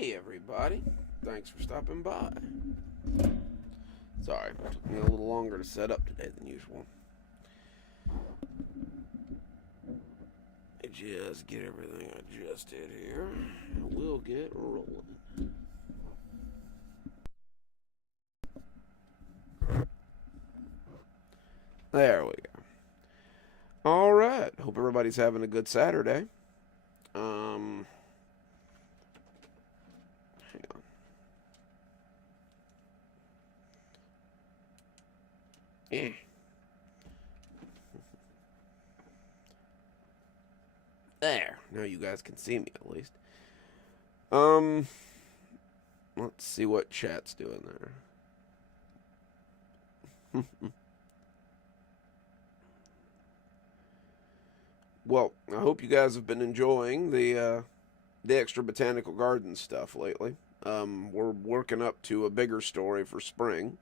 Hey everybody, thanks for stopping by. Sorry, it took me a little longer to set up today than usual. Let me just get everything adjusted here, and we'll get rolling. There we go. Alright, hope everybody's having a good Saturday. Hang on. Eh. There. Now you guys can see me at least. Um, let's see what chat's doing there. Well, I hope you guys have been enjoying the extra botanical garden stuff lately. We're working up to a bigger story for spring,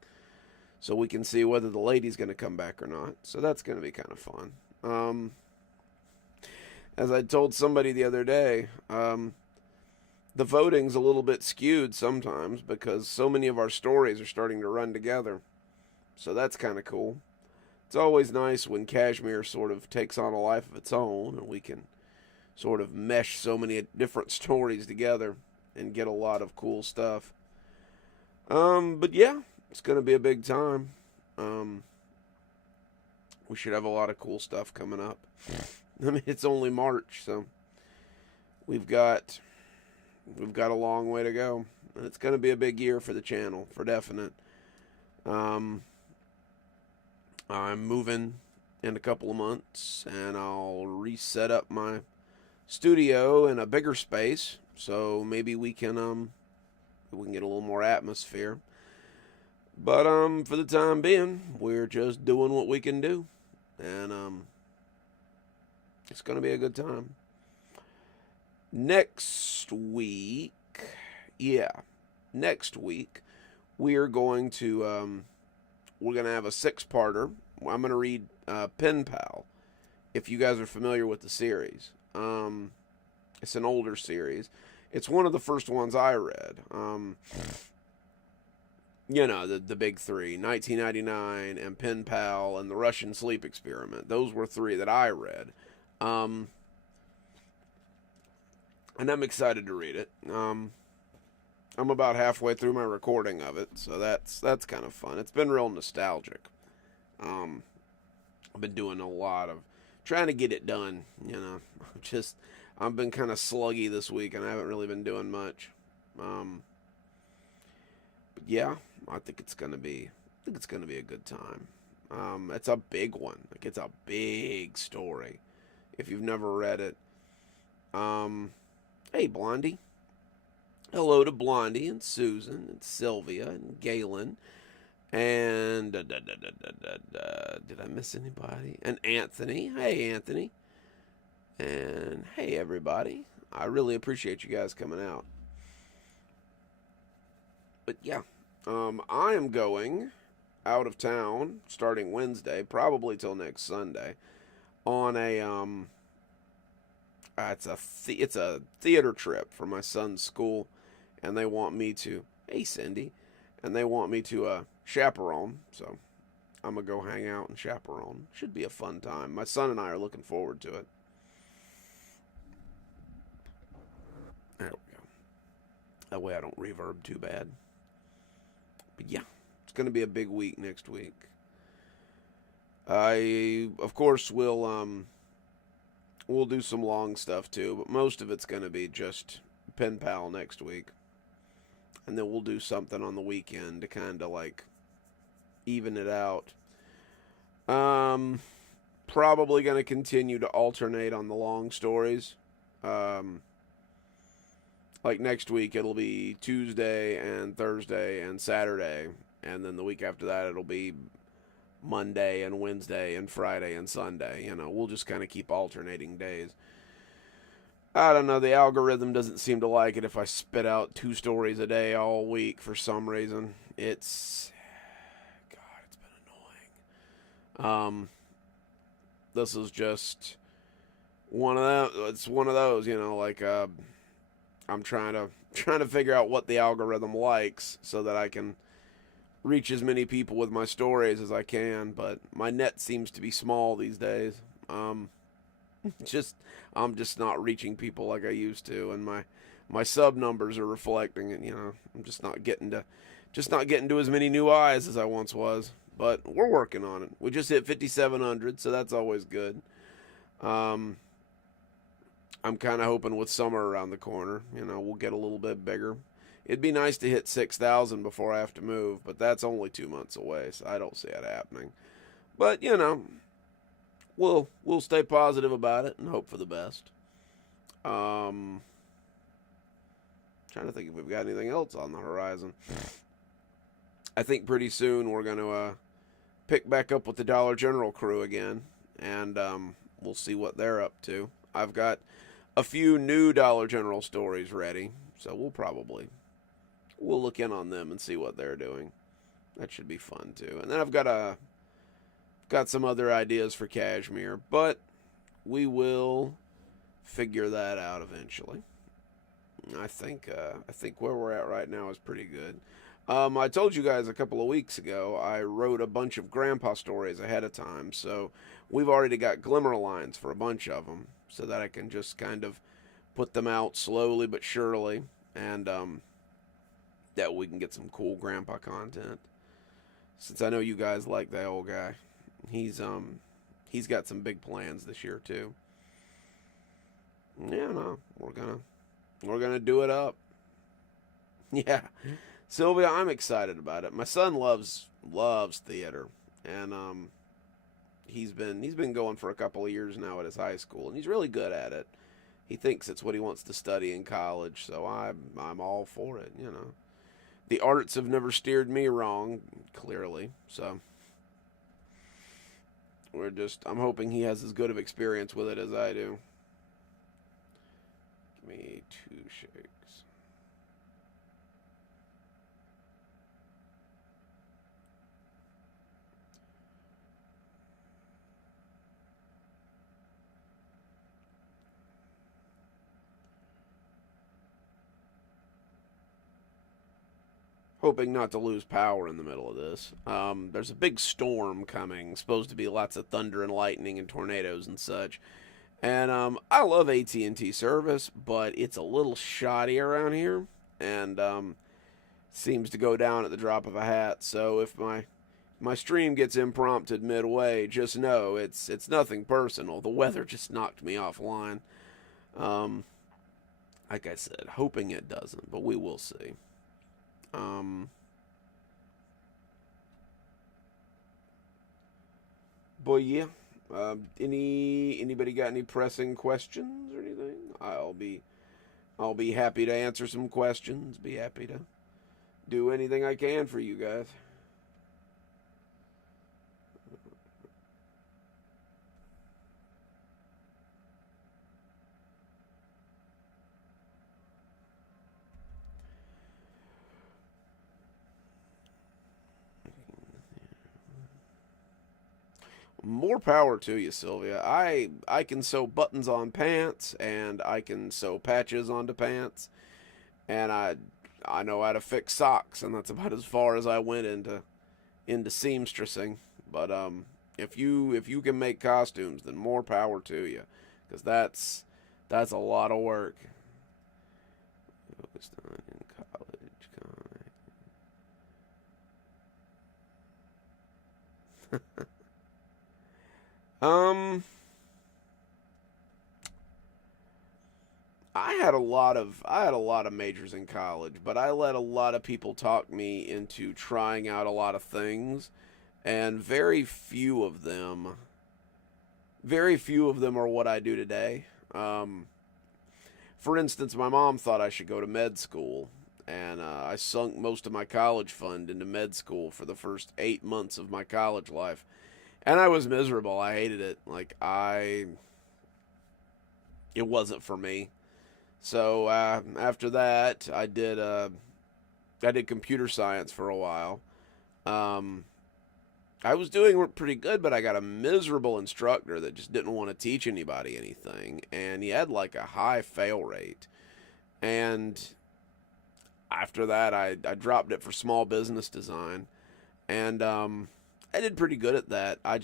so we can see whether the lady's going to come back or not. So that's going to be kind of fun. As I told somebody the other day, the voting's a little bit skewed sometimes because so many of our stories are starting to run together. So that's kind of cool. It's always nice when Kashmir sort of takes on a life of its own and we can sort of mesh so many different stories together and get a lot of cool stuff. But yeah, it's going to be a big time. We should have a lot of cool stuff coming up. I mean, it's only March, so we've got a long way to go. And it's going to be a big year for the channel, for definite. I'm moving in a couple of months, and I'll reset up my studio in a bigger space, so maybe we can get a little more atmosphere. But for the time being, we're just doing what we can do, and it's gonna be a good time. Next week, next week we're going to we're gonna have a 6-parter. I'm gonna read Pen Pal. If you guys are familiar with the series, it's an older series. It's one of the first ones I read. You know, the big three: 1999 and Pen Pal and the Russian Sleep Experiment. Those were 3 that I read. And I'm excited to read it. I'm about halfway through my recording of it, so that's kind of fun. It's been real nostalgic. I've been doing a lot of trying to get it done. You know, I've been kind of sluggy this week, and I haven't really been doing much. But yeah, I think it's gonna be a good time. It's a big one. Like, it's a big story. If you've never read it, hey Blondie. Hello to Blondie and Susan and Sylvia and Galen and did I miss anybody? And Anthony. Hey Anthony. And hey everybody. I really appreciate you guys coming out. But yeah, I am going out of town starting Wednesday, probably till next Sunday, on a it's a theater trip for my son's school, and they want me to, hey Cindy, and they want me to chaperone, so I'm gonna go hang out and chaperone. Should be a fun time. My son and I are looking forward to it. There we go. That way I don't reverb too bad. But yeah, it's gonna be a big week next week. I, of course, we'll do some long stuff too, but most of it's gonna be just Pen Pal next week. And then we'll do something on the weekend to kind of like even it out. Probably going to continue to alternate on the long stories. Like next week, it'll be Tuesday and Thursday and Saturday. And then the week after that, it'll be Monday and Wednesday and Friday and Sunday. You know, we'll just kind of keep alternating days. I don't know, the algorithm doesn't seem to like it if I spit out 2 stories a day all week for some reason. It's been annoying. This is just one of those, you know, like I'm trying to figure out what the algorithm likes so that I can reach as many people with my stories as I can. But my net seems to be small these days. Um, just I'm just not reaching people like I used to, and my sub numbers are reflecting it. I'm just not getting to as many new eyes as I once was. But we're working on it. We just hit 5,700, so that's always good. Um, I'm kind of hoping with summer around the corner, we'll get a little bit bigger. It'd be nice to hit 6,000 before I have to move, but that's only 2 months away, so I don't see it happening. But we'll stay positive about it and hope for the best. Um, Trying to think if we've got anything else on the horizon. I think pretty soon we're going to pick back up with the Dollar General crew again, and we'll see what they're up to. I've got a few new Dollar General stories ready, so we'll look in on them and see what they're doing. That should be fun too. And then I've got some other ideas for Cashmere, but we will figure that out eventually. I think where we're at right now is pretty good. I told you guys a couple of weeks ago I wrote a bunch of grandpa stories ahead of time, so we've already got glimmer lines for a bunch of them, so that I can just kind of put them out slowly but surely, and that we can get some cool grandpa content. Since I know you guys like that old guy, he's got some big plans this year too. Yeah, no, we're gonna do it up. Yeah, Sylvia, I'm excited about it. My son loves theater, and he's been going for a couple of years now at his high school, and he's really good at it. He thinks it's what he wants to study in college, so I'm all for it. The arts have never steered me wrong, clearly. So I'm hoping he has as good of experience with it as I do. Give me 2 shakes. Hoping not to lose power in the middle of this. There's a big storm coming, supposed to be lots of thunder and lightning and tornadoes and such. And I love AT&T service, but it's a little shoddy around here, and seems to go down at the drop of a hat. So if my stream gets impromptu midway, just know it's nothing personal. The weather just knocked me offline. Um, like I said, hoping it doesn't, but we will see. Um, but yeah, anybody got any pressing questions or anything? I'll be happy to answer some questions. Be happy to do anything I can for you guys. More power to you, Sylvia. I can sew buttons on pants, and I can sew patches onto pants, and I know how to fix socks, and that's about as far as I went into seamstressing. But if you can make costumes, then more power to you, because that's a lot of work. Focused on in college. Um, I had a lot of majors in college, but I let a lot of people talk me into trying out a lot of things, and very few of them are what I do today. For instance, my mom thought I should go to med school, and I sunk most of my college fund into med school for the first 8 months of my college life, and I was miserable. I hated it. It wasn't for me. So after that, I did computer science for a while. Um, I was doing pretty good, but I got a miserable instructor that just didn't want to teach anybody anything, and he had like a high fail rate. And after that, I dropped it for small business design. And I did pretty good at that. I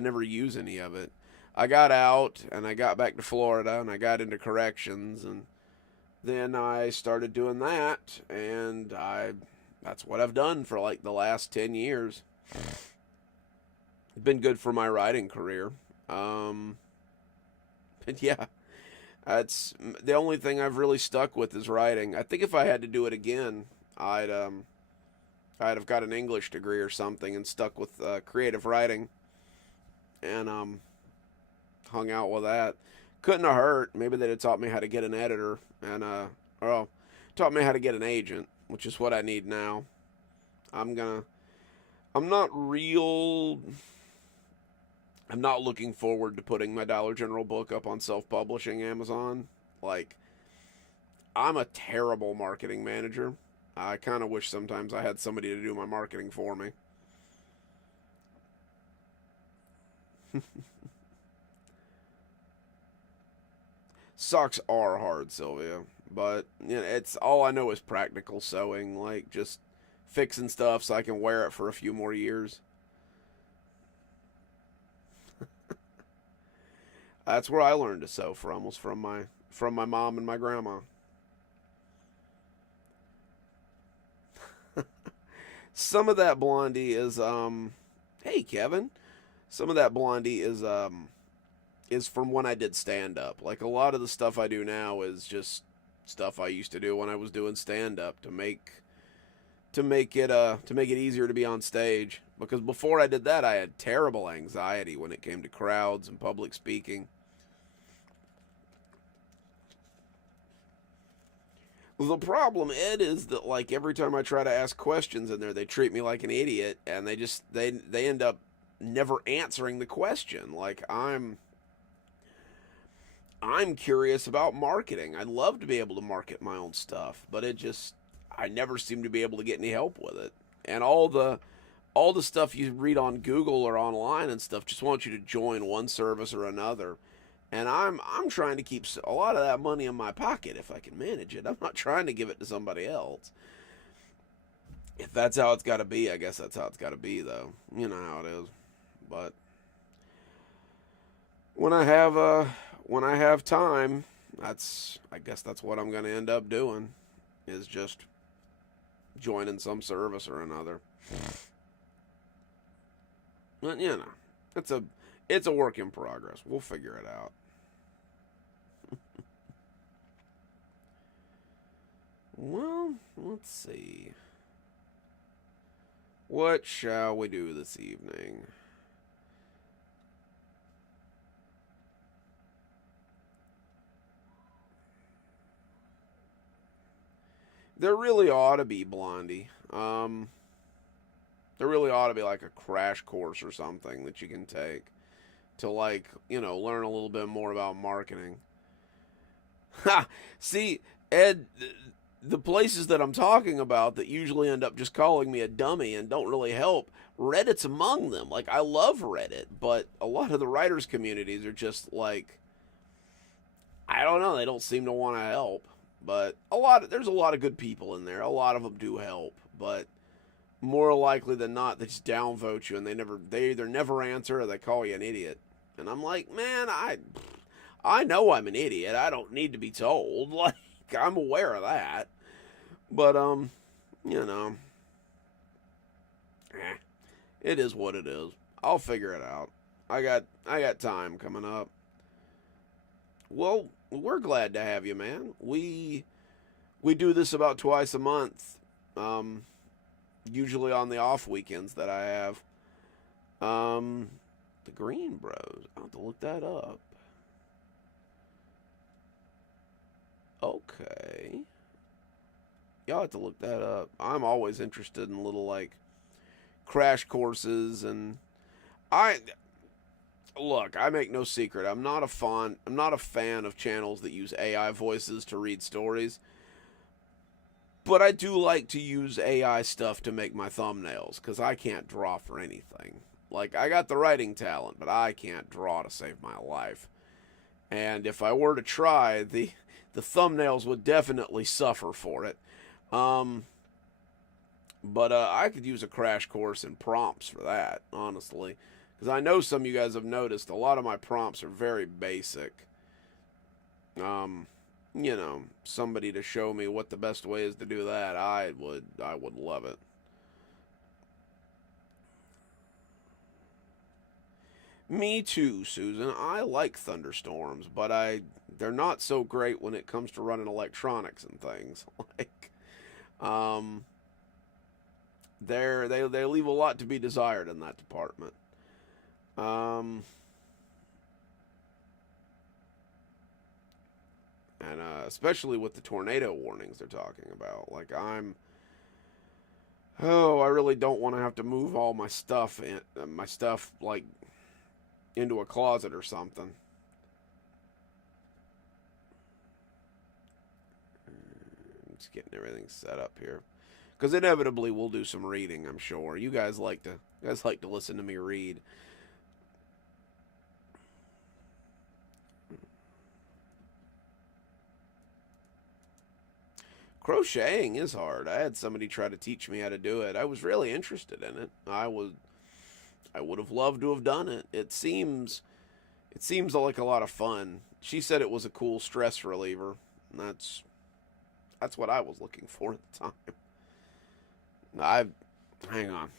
never use any of it. I got out and I got back to Florida and I got into corrections, and then I started doing that, and that's what I've done for like the last 10 years. It's been good for my writing career. And yeah, that's the only thing I've really stuck with is writing. I think if I had to do it again, I'd have got an English degree or something and stuck with creative writing, and hung out with that. Couldn't have hurt. Maybe they'd have taught me how to get an editor and or taught me how to get an agent, which is what I need now. I'm gonna. I'm not real. I'm not looking forward to putting my Dollar General book up on self-publishing Amazon. Like, I'm a terrible marketing manager. I kind of wish sometimes I had somebody to do my marketing for me. Socks are hard, Sylvia, but you know, it's all I know is practical sewing, like just fixing stuff so I can wear it for a few more years. That's where I learned to sew from, was from my mom and my grandma. Some of that blondie is hey Kevin. Some of that blondie is from when I did stand up. Like a lot of the stuff I do now is just stuff I used to do when I was doing stand up to make it easier to be on stage, because before I did that I had terrible anxiety when it came to crowds and public speaking. The problem, Ed, is that like every time I try to ask questions in there, they treat me like an idiot, and they end up never answering the question. Like I'm curious about marketing. I'd love to be able to market my own stuff, but I never seem to be able to get any help with it. And all the stuff you read on Google or online and stuff just wants you to join one service or another. And I'm trying to keep a lot of that money in my pocket if I can manage it. I'm not trying to give it to somebody else. If that's how it's got to be, I guess that's how it's got to be, though. You know how it is. But when when I have time, I guess that's what I'm going to end up doing, is just joining some service or another. But you know, it's a work in progress. We'll figure it out. Well, let's see. What shall we do this evening? There really ought to be, Blondie. There really ought to be like a crash course or something that you can take to, like, you know, learn a little bit more about marketing. Ha! See, Ed, the places that I'm talking about that usually end up just calling me a dummy and don't really help, Reddit's among them. Like, I love Reddit, but a lot of the writers' communities are just like, I don't know, they don't seem to want to help. But there's a lot of good people in there. A lot of them do help, but more likely than not, they just downvote you, and they either never answer or they call you an idiot. And I'm like, man, I know I'm an idiot. I don't need to be told. Like, I'm aware of that. But you know, it is what it is. I'll figure it out. I got time coming up. Well, we're glad to have you, man. We do this about twice a month. Usually on the off weekends that I have. The Green Bros. I'll have to look that up. Okay. Y'all have to look that up. I'm always interested in little like crash courses, and I look, I make no secret. I'm not a fan of channels that use AI voices to read stories. But I do like to use AI stuff to make my thumbnails, because I can't draw for anything. Like, I got the writing talent, but I can't draw to save my life. And if I were to try, the the thumbnails would definitely suffer for it. Um, but I could use a crash course in prompts for that, honestly. Because I know some of you guys have noticed a lot of my prompts are very basic. Um, somebody to show me what the best way is to do that, I would love it. Me too, Susan. I like thunderstorms, but they're not so great when it comes to running electronics and things. Like, um, they leave a lot to be desired in that department. Um, and especially with the tornado warnings they're talking about. Like, I really don't want to have to move all my stuff like into a closet or something. Just getting everything set up here, because inevitably we'll do some reading. I'm sure you guys like to listen to me read. Crocheting is hard. I had somebody try to teach me how to do it. I was really interested in it. I would have loved to have done it. It seems like a lot of fun. She said it was a cool stress reliever. And that's what I was looking for at the time. I hang on.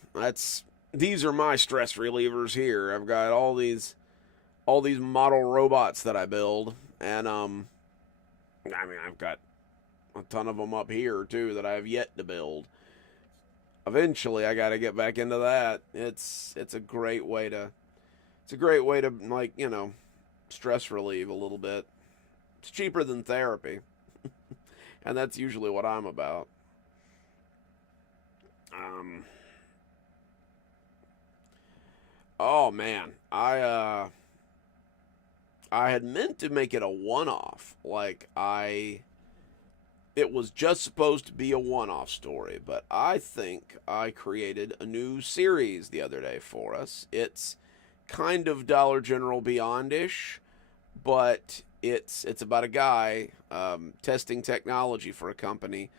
These are my stress relievers here. I've got all these model robots that I build, and I've got a ton of them up here too that I have yet to build. Eventually, I got to get back into that. It's a great way to like stress relieve a little bit. It's cheaper than therapy, and that's usually what I'm about. Um, oh man, I had meant to make it a one-off. It was just supposed to be a one-off story, but I think I created a new series the other day for us. It's kind of Dollar General Beyond-ish, but it's about a guy testing technology for a company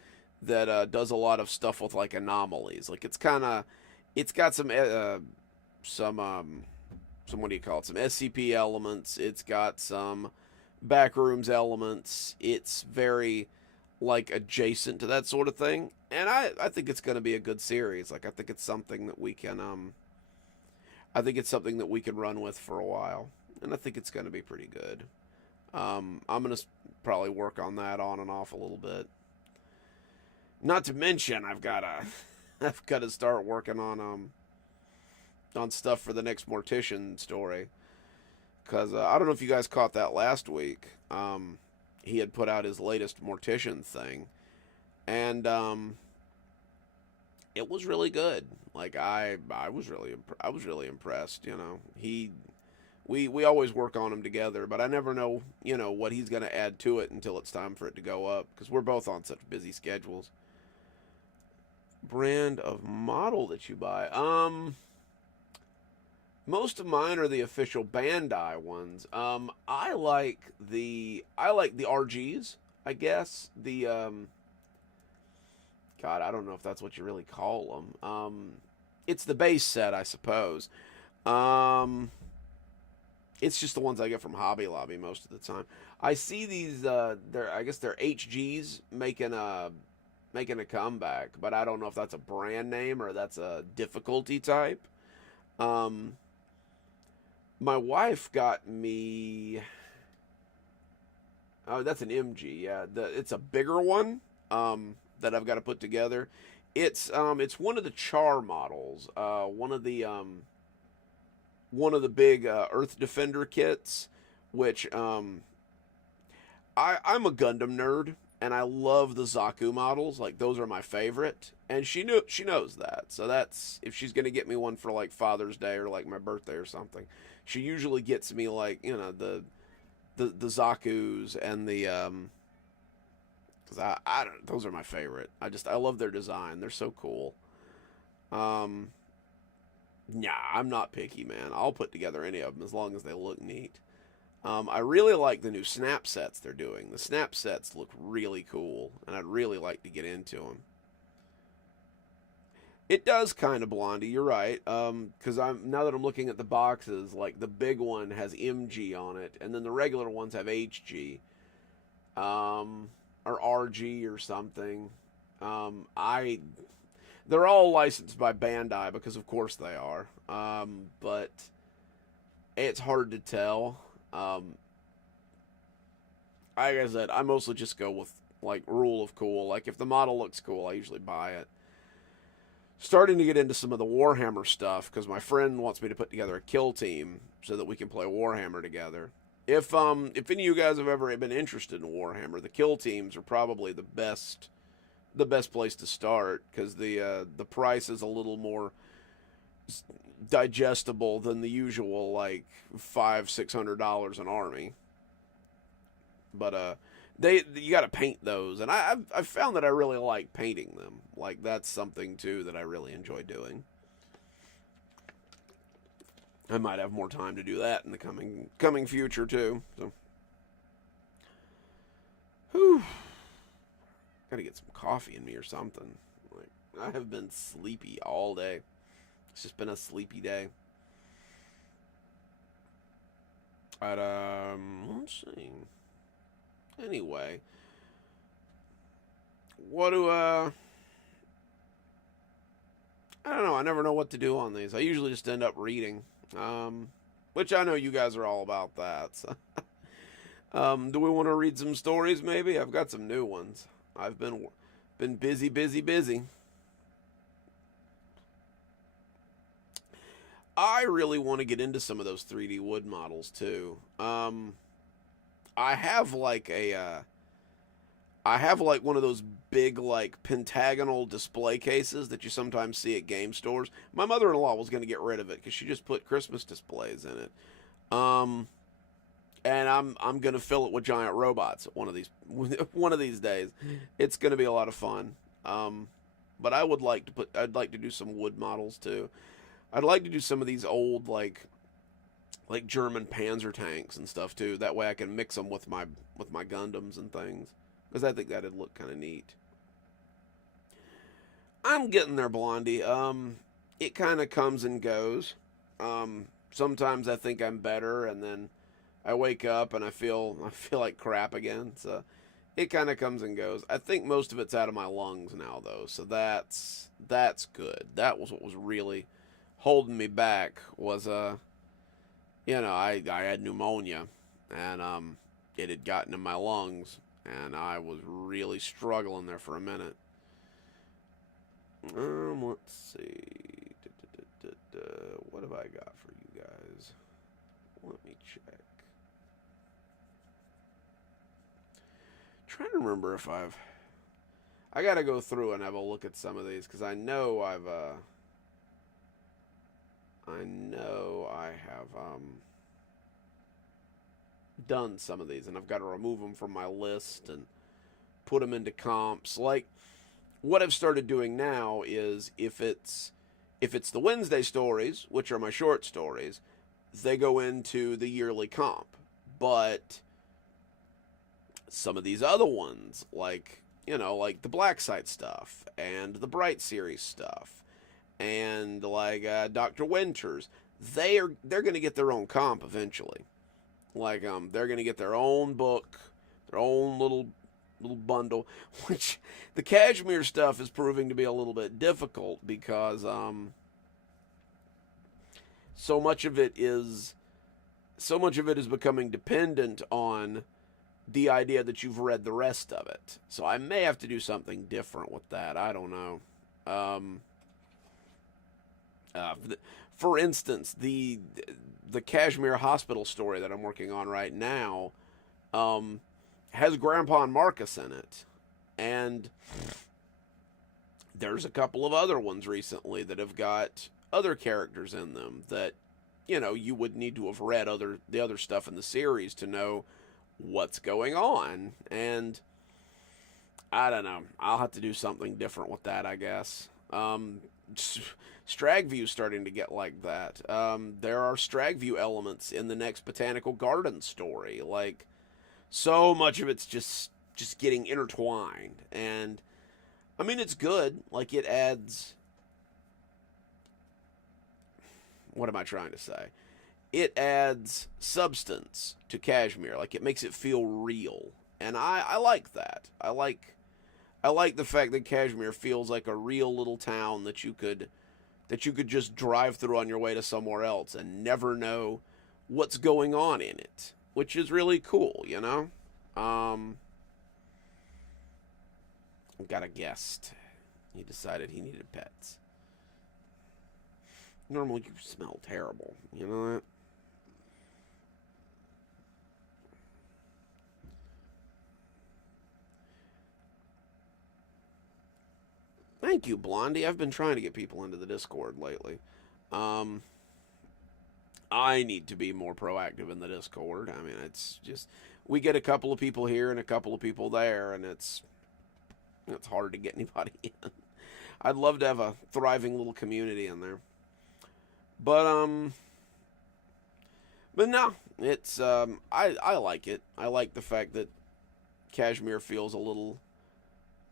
that does a lot of stuff with like anomalies. Like it's got some what do you call it? Some SCP elements. It's got some backrooms elements. It's very like adjacent to that sort of thing, and I think it's going to be a good series. Like I think it's something that we can run with for a while, and I think it's going to be pretty good. I'm going to probably work on that on and off a little bit. Not to mention, I've got to start working on stuff for the next Mortician story, because I don't know if you guys caught that last week. He had put out his latest Mortician thing, and it was really good. Like I was really impressed. We always work on them together, but I never know what he's gonna add to it until it's time for it to go up, because we're both on such busy schedules. Brand of model that you buy? Most of mine are the official Bandai ones. I like the RGs, I guess. God, I don't know if that's what you really call them. It's the base set, I suppose. Um, it's just the ones I get from Hobby Lobby most of the time. I see these. I guess they're HGs making a comeback, but I don't know if that's a brand name or that's a difficulty type. Um, my wife got me. Oh, that's an MG. Yeah, it's a bigger one. That I've got to put together. It's one of the Char models. One of the big Earth Defender kits, which I'm a Gundam nerd, and I love the Zaku models. Like, those are my favorite, and she knows that. So that's, if she's gonna get me one for like Father's Day or like my birthday or something, she usually gets me like the Zaku's and the because I don't, those are my favorite. I love their design. They're so cool. Um, yeah, I'm not picky, man. I'll put together any of them as long as they look neat. I really like the new snap sets they're doing. The snap sets look really cool, and I'd really like to get into them. It does kind of Blondie. You're right. Because I'm now that I'm looking at the boxes, like the big one has MG on it, and then the regular ones have HG, or RG or something. I they're all licensed by Bandai because of course they are. But it's hard to tell. Like I said, I mostly just go with like rule of cool. Like if the model looks cool, I usually buy it. Starting to get into some of the Warhammer stuff because my friend wants me to put together a kill team so that we can play Warhammer together. If any of you guys have ever been interested in Warhammer, the kill teams are probably the best place to start because the price is a little more digestible than the usual like $500-600 an army. But they you got to paint those, and I've found that I really like painting them. Like that's something too that I really enjoy doing. I might have more time to do that in the coming future too. So, whew, gotta get some coffee in me or something. Like I have been sleepy all day. It's just been a sleepy day. But let's see. Anyway, what do I don't know. I never know what to do on these. I usually just end up reading, which I know you guys are all about that. So. Do we want to read some stories? Maybe I've got some new ones. I've been busy, busy, busy. I really want to get into some of those 3D wood models too. I have like I have like one of those big like pentagonal display cases that you sometimes see at game stores. My mother-in-law was going to get rid of it because she just put Christmas displays in it. And I'm going to fill it with giant robots one of these days. It's going to be a lot of fun. But I'd like to do some wood models too. I'd like to do some of these old like German Panzer tanks and stuff too. That way I can mix them with my Gundams and things because I think that'd look kind of neat. I'm getting there, Blondie. It kind of comes and goes. Sometimes I think I'm better, and then I wake up and I feel like crap again. So it kind of comes and goes. I think most of it's out of my lungs now, though, so that's good. That was what was really holding me back. Was I had pneumonia, and it had gotten in my lungs, and I was really struggling there for a minute. Let's see. What have I got for you guys? Let me check. Trying to remember if I gotta go through and have a look at some of these because I know I have done some of these, and I've got to remove them from my list and put them into comps. Like what I've started doing now is if it's the Wednesday stories, which are my short stories, they go into the yearly comp. But some of these other ones, like like the Black Site stuff and the Bright Series stuff, and like Dr. Winters, they're going to get their own comp eventually. Like they're going to get their own book, their own little bundle, which the Kashmir stuff is proving to be a little bit difficult because so much of it is becoming dependent on the idea that you've read the rest of it. So I may have to do something different with that. I don't know. For instance, the Kashmir Hospital story that I'm working on right now has Grandpa and Marcus in it, and there's a couple of other ones recently that have got other characters in them that you would need to have read the other stuff in the series to know what's going on. And I don't know, I'll have to do something different with that, I guess. Um, Stragview's starting to get like that. There are Stragview elements in the next Botanical Garden story. Like, so much of it's just getting intertwined, and I mean it's good. Like, it adds. What am I trying to say? It adds substance to Kashmir. Like, it makes it feel real, and I like that. I like the fact that Kashmir feels like a real little town that you could just drive through on your way to somewhere else and never know what's going on in it, which is really cool, you know? Got a guest. He decided he needed pets. Normally you smell terrible, you know that? Thank you, Blondie. I've been trying to get people into the Discord lately. Um, I need to be more proactive in the Discord. I mean, it's just we get a couple of people here and a couple of people there, and it's hard to get anybody in. I'd love to have a thriving little community in there, but no, it's I like it. I like the fact that Kashmir feels a little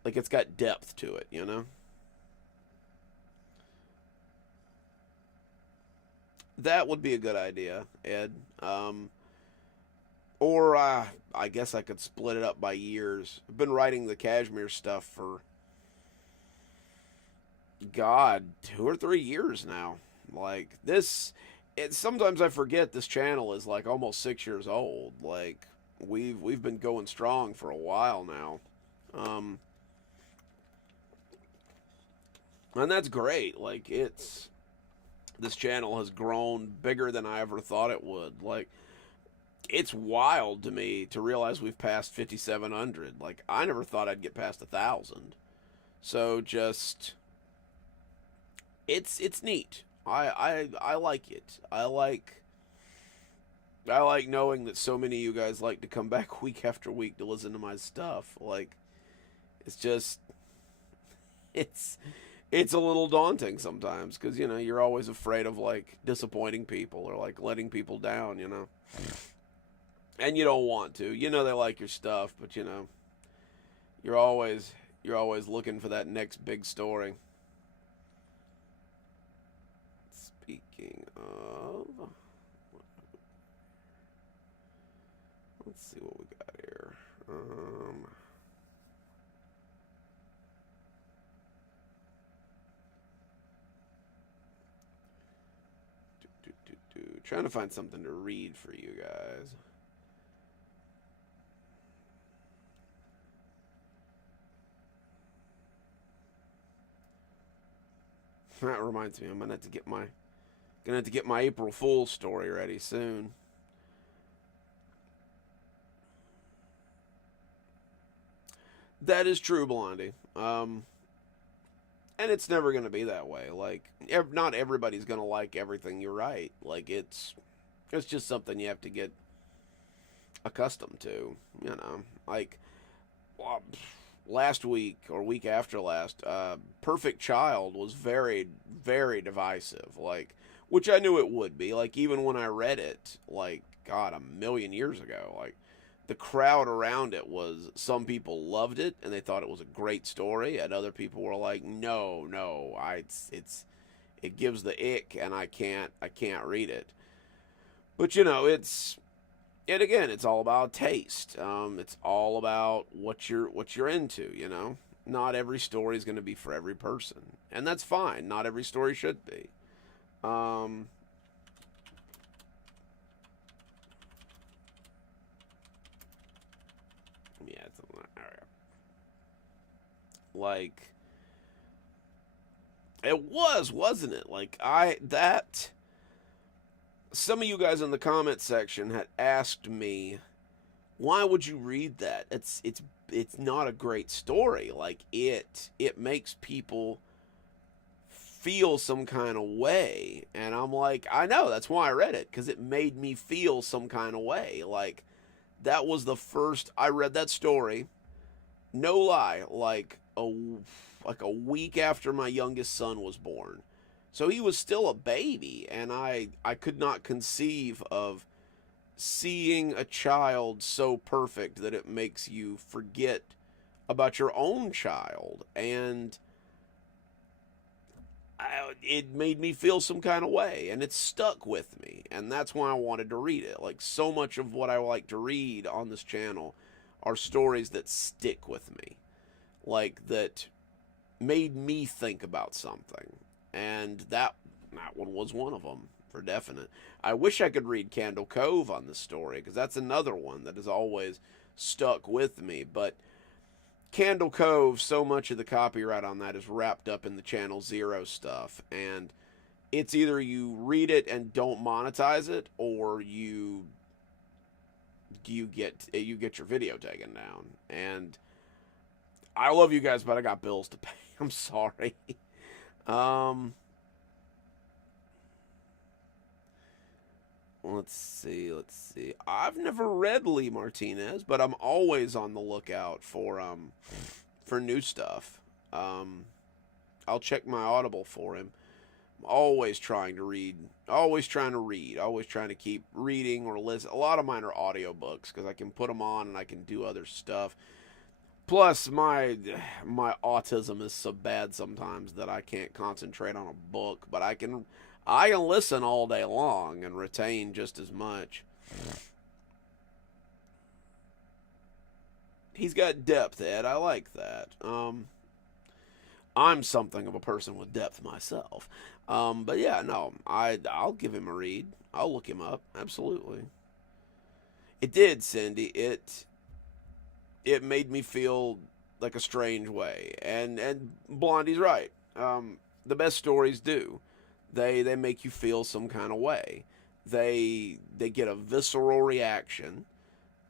like it's got depth to it, you know. That would be a good idea, Ed. Or I guess I could split it up by years. I've been writing the Kashmir stuff for God 2 or 3 years now. Like this, it sometimes I forget this channel is like almost 6 years old. Like we've been going strong for a while now, and that's great. Like it's this channel has grown bigger than I ever thought it would. Like it's wild to me to realize we've passed 5,700. Like I never thought I'd get past 1,000. So just it's neat. I like it. I like knowing that so many of you guys like to come back week after week to listen to my stuff. Like it's just it's it's a little daunting sometimes because you know you're always afraid of like disappointing people or like letting people down, you know. And you don't want to. You know they like your stuff, but you know you're always you're always looking for that next big story. Speaking of, let's see what we got here. Trying to find something to read for you guys. That reminds me, I'm gonna have to get my April Fool's story ready soon. That is true, Blondie. And it's never gonna be that way. Like, not everybody's gonna like everything you write. Like, it's just something you have to get accustomed to. You know, like well, last week or week after last, Perfect Child was very, very divisive. Like, which I knew it would be. Like, even when I read it, like, God, a million years ago, like, the crowd around it was some people loved it and they thought it was a great story, and other people were like, no, no, it gives the ick, and I can't read it. But you know, and again, it's all about taste. It's all about what you're into. You know, not every story is going to be for every person, and that's fine. Not every story should be. Um, yeah, it's like it was, wasn't it? Like I that some of you guys in the comment section had asked me, why would you read that? It's not a great story. Like it makes people feel some kind of way, and I'm like, I know, that's why I read it, because it made me feel some kind of way. Like that was the first I read that story, no lie, like like a week after my youngest son was born. So he was still a baby, and I could not conceive of seeing a child so perfect that it makes you forget about your own child. And it made me feel some kind of way, and it stuck with me, and that's why I wanted to read it. Like, so much of what I like to read on this channel are stories that stick with me, like that made me think about something, and that one was one of them for definite. I wish I could read Candle Cove on this story, because that's another one that has always stuck with me. But Candle Cove, so much of the copyright on that is wrapped up in the Channel Zero stuff, and it's either you read it and don't monetize it, or you get your video taken down. And I love you guys, but I got bills to pay. I'm sorry. um, let's see. I've never read Lee Martinez, but I'm always on the lookout for new stuff. I'll check my Audible for him. I'm always trying to read, always trying to keep reading or listen. A lot of mine are audiobooks because I can put them on and I can do other stuff. Plus, my autism is so bad sometimes that I can't concentrate on a book, but I can listen all day long and retain just as much. He's got depth, Ed. I like that. I'm something of a person with depth myself. But yeah, no, I'll give him a read. I'll look him up. Absolutely. It did, Cindy. It made me feel like a strange way. And Blondie's right. The best stories do. They make you feel some kind of way. They get a visceral reaction,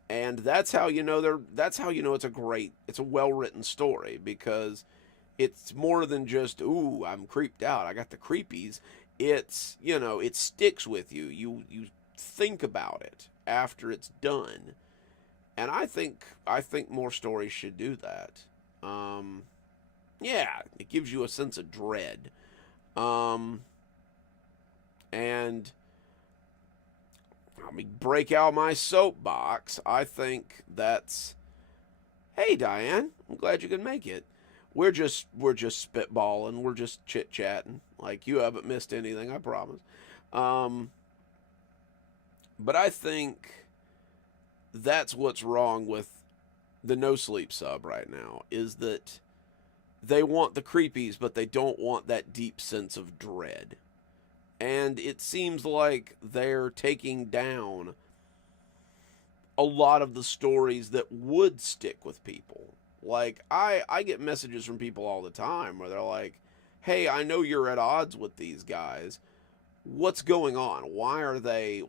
and that's how you know it's a well-written story, because it's more than just, ooh, I'm creeped out, I got the creepies. It's, it sticks with you. You think about it after it's done. And I think more stories should do that. Yeah, it gives you a sense of dread. And let me break out my soapbox. I think that's, hey Diane, I'm glad you could make it. We're just spitballing. We're just chit chatting. Like, you haven't missed anything, I promise. But I think that's what's wrong with the No Sleep sub right now, is that they want the creepies, but they don't want that deep sense of dread. And it seems like they're taking down a lot of the stories that would stick with people. Like, I get messages from people all the time where they're like, hey, I know you're at odds with these guys. What's going on? Why are they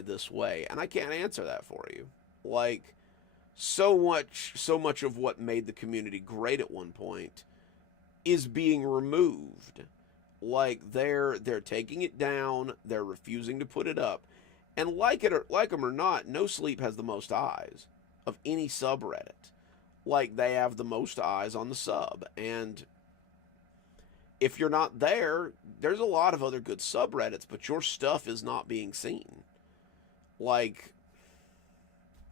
this way? And I can't answer that for you. Like, so much of what made the community great at one point is being removed. Like, they're taking it down, they're refusing to put it up. And like them or not, No Sleep has the most eyes of any subreddit. Like, they have the most eyes on the sub. And if you're not there, there's a lot of other good subreddits, but your stuff is not being seen. Like,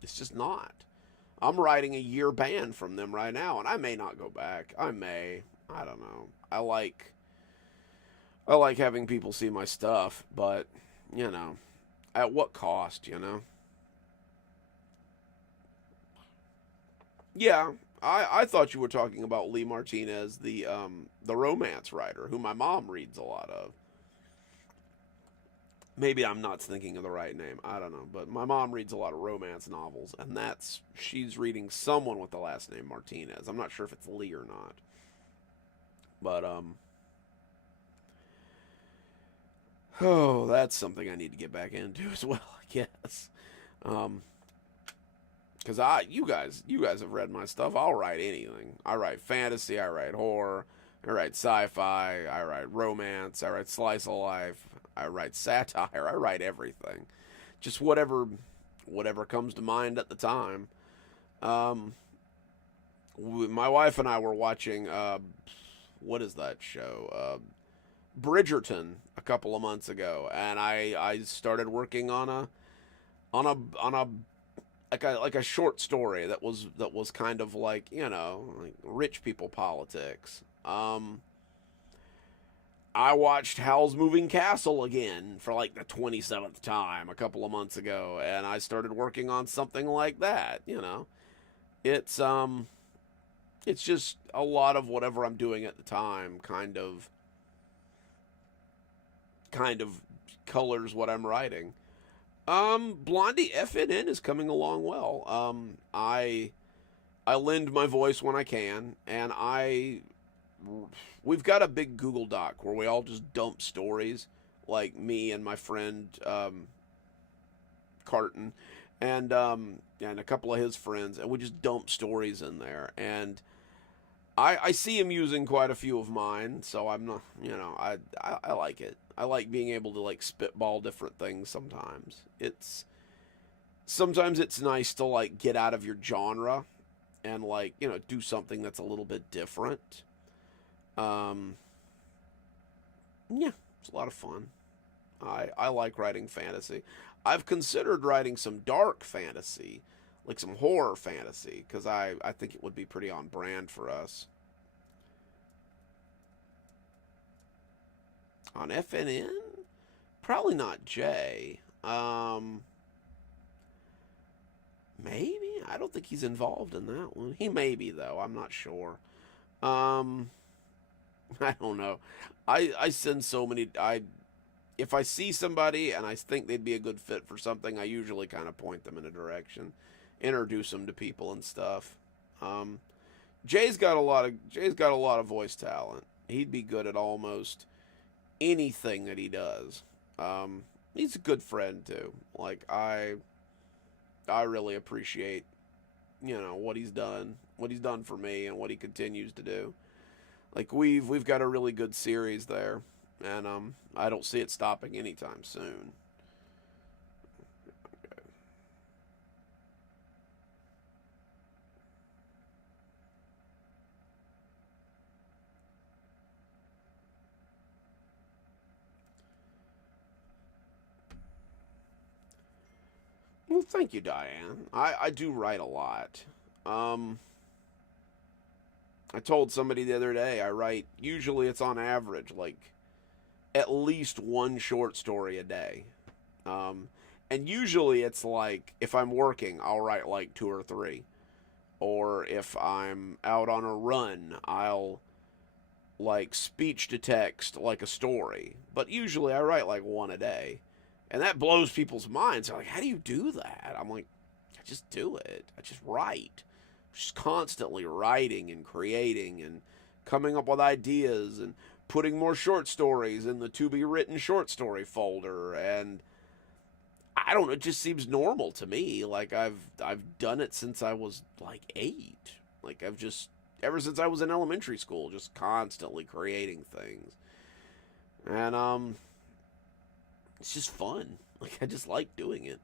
it's just not. I'm writing a year ban from them right now, and I may not go back. I don't know. I like having people see my stuff, but, at what cost, Yeah, I thought you were talking about Lee Martinez, the romance writer, who my mom reads a lot of. Maybe I'm not thinking of the right name. I don't know, but my mom reads a lot of romance novels, and she's reading someone with the last name Martinez. I'm not sure if it's Lee or not. But oh, that's something I need to get back into as well, I guess. Because you guys have read my stuff. I'll write anything. I write fantasy, I write horror, I write sci-fi, I write romance, I write slice of life, I write satire, I write everything. Just whatever comes to mind at the time. my wife and I were watching what is that show? Bridgerton a couple of months ago, and I started working on a like a short story that was kind of like, like rich people politics. I watched Howl's Moving Castle again for like the 27th time a couple of months ago, and I started working on something like that. It's it's just a lot of whatever I'm doing at the time kind of colors what I'm writing. Blondie FNN is coming along well. I lend my voice when I can, and we've got a big Google Doc where we all just dump stories, like me and my friend Carton, and a couple of his friends, and we just dump stories in there. And I see him using quite a few of mine, so I'm not, I like it. I like being able to like spitball different things sometimes. Sometimes it's nice to like get out of your genre and like, do something that's a little bit different. Um, yeah, it's a lot of fun. I like writing fantasy. I've considered writing some dark fantasy, like some horror fantasy, because I think it would be pretty on brand for us. On FNN? Probably not Jay. Maybe? I don't think he's involved in that one. He may be, though. I'm not sure. Um, I don't know. I send so many. If I see somebody and I think they'd be a good fit for something, I usually kind of point them in a direction, introduce them to people and stuff. Um, Jay's got a lot of voice talent. He'd be good at almost anything that he does. He's a good friend too. Like I really appreciate what he's done for me, and what he continues to do. Like we've got a really good series there, and I don't see it stopping anytime soon. Well, thank you, Diane. I do write a lot. Um, I told somebody the other day I write. Usually, it's on average like at least one short story a day. Um, and usually it's like if I'm working, I'll write like two or three. Or if I'm out on a run, I'll like speech to text like a story. But usually I write like one a day. And that blows people's minds. They're like, how do you do that? I'm like, I just do it. I just write. Just constantly writing and creating and coming up with ideas and putting more short stories in the to be written short story folder. And I don't know, it just seems normal to me. Like I've done it since I was like 8. Like I've just ever since I was in elementary school, just constantly creating things. And it's just fun. Like I just like doing it.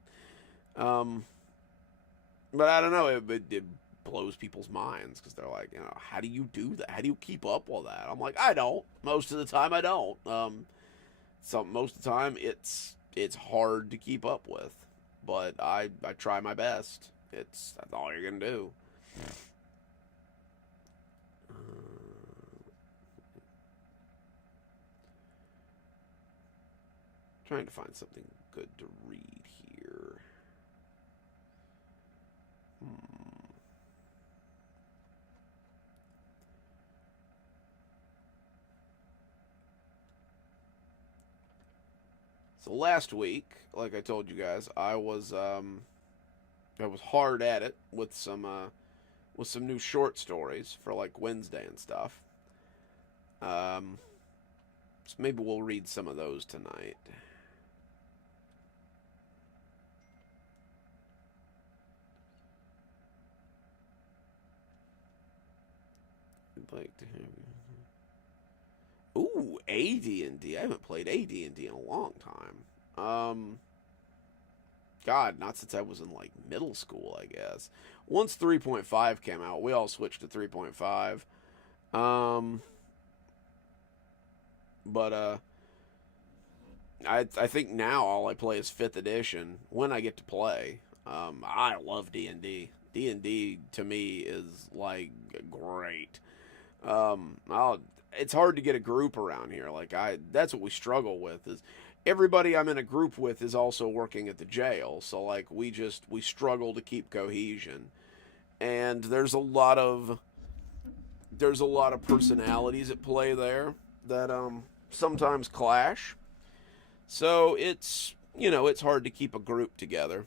Um, but I don't know. It blows people's minds because they're like, how do you do that? How do you keep up with that? I'm like, I don't. Most of the time, I don't. So most of the time, it's hard to keep up with, but I try my best. That's all you're gonna do. Trying to find something good to read here. Hmm. So last week, like I told you guys, I was hard at it with some new short stories for like Wednesday and stuff. Um, so maybe we'll read some of those tonight. I'd like to have you. Ooh, AD&D. I haven't played AD&D in a long time. God, not since I was in like middle school, I guess. Once 3.5 came out, we all switched to 3.5. Um, but I think now all I play is 5th edition when I get to play. I love D&D. D&D to me is like great. It's hard to get a group around here. That's what we struggle with is everybody I'm in a group with is also working at the jail. So like we struggle to keep cohesion. And there's a lot of personalities at play there that sometimes clash. So it's hard to keep a group together.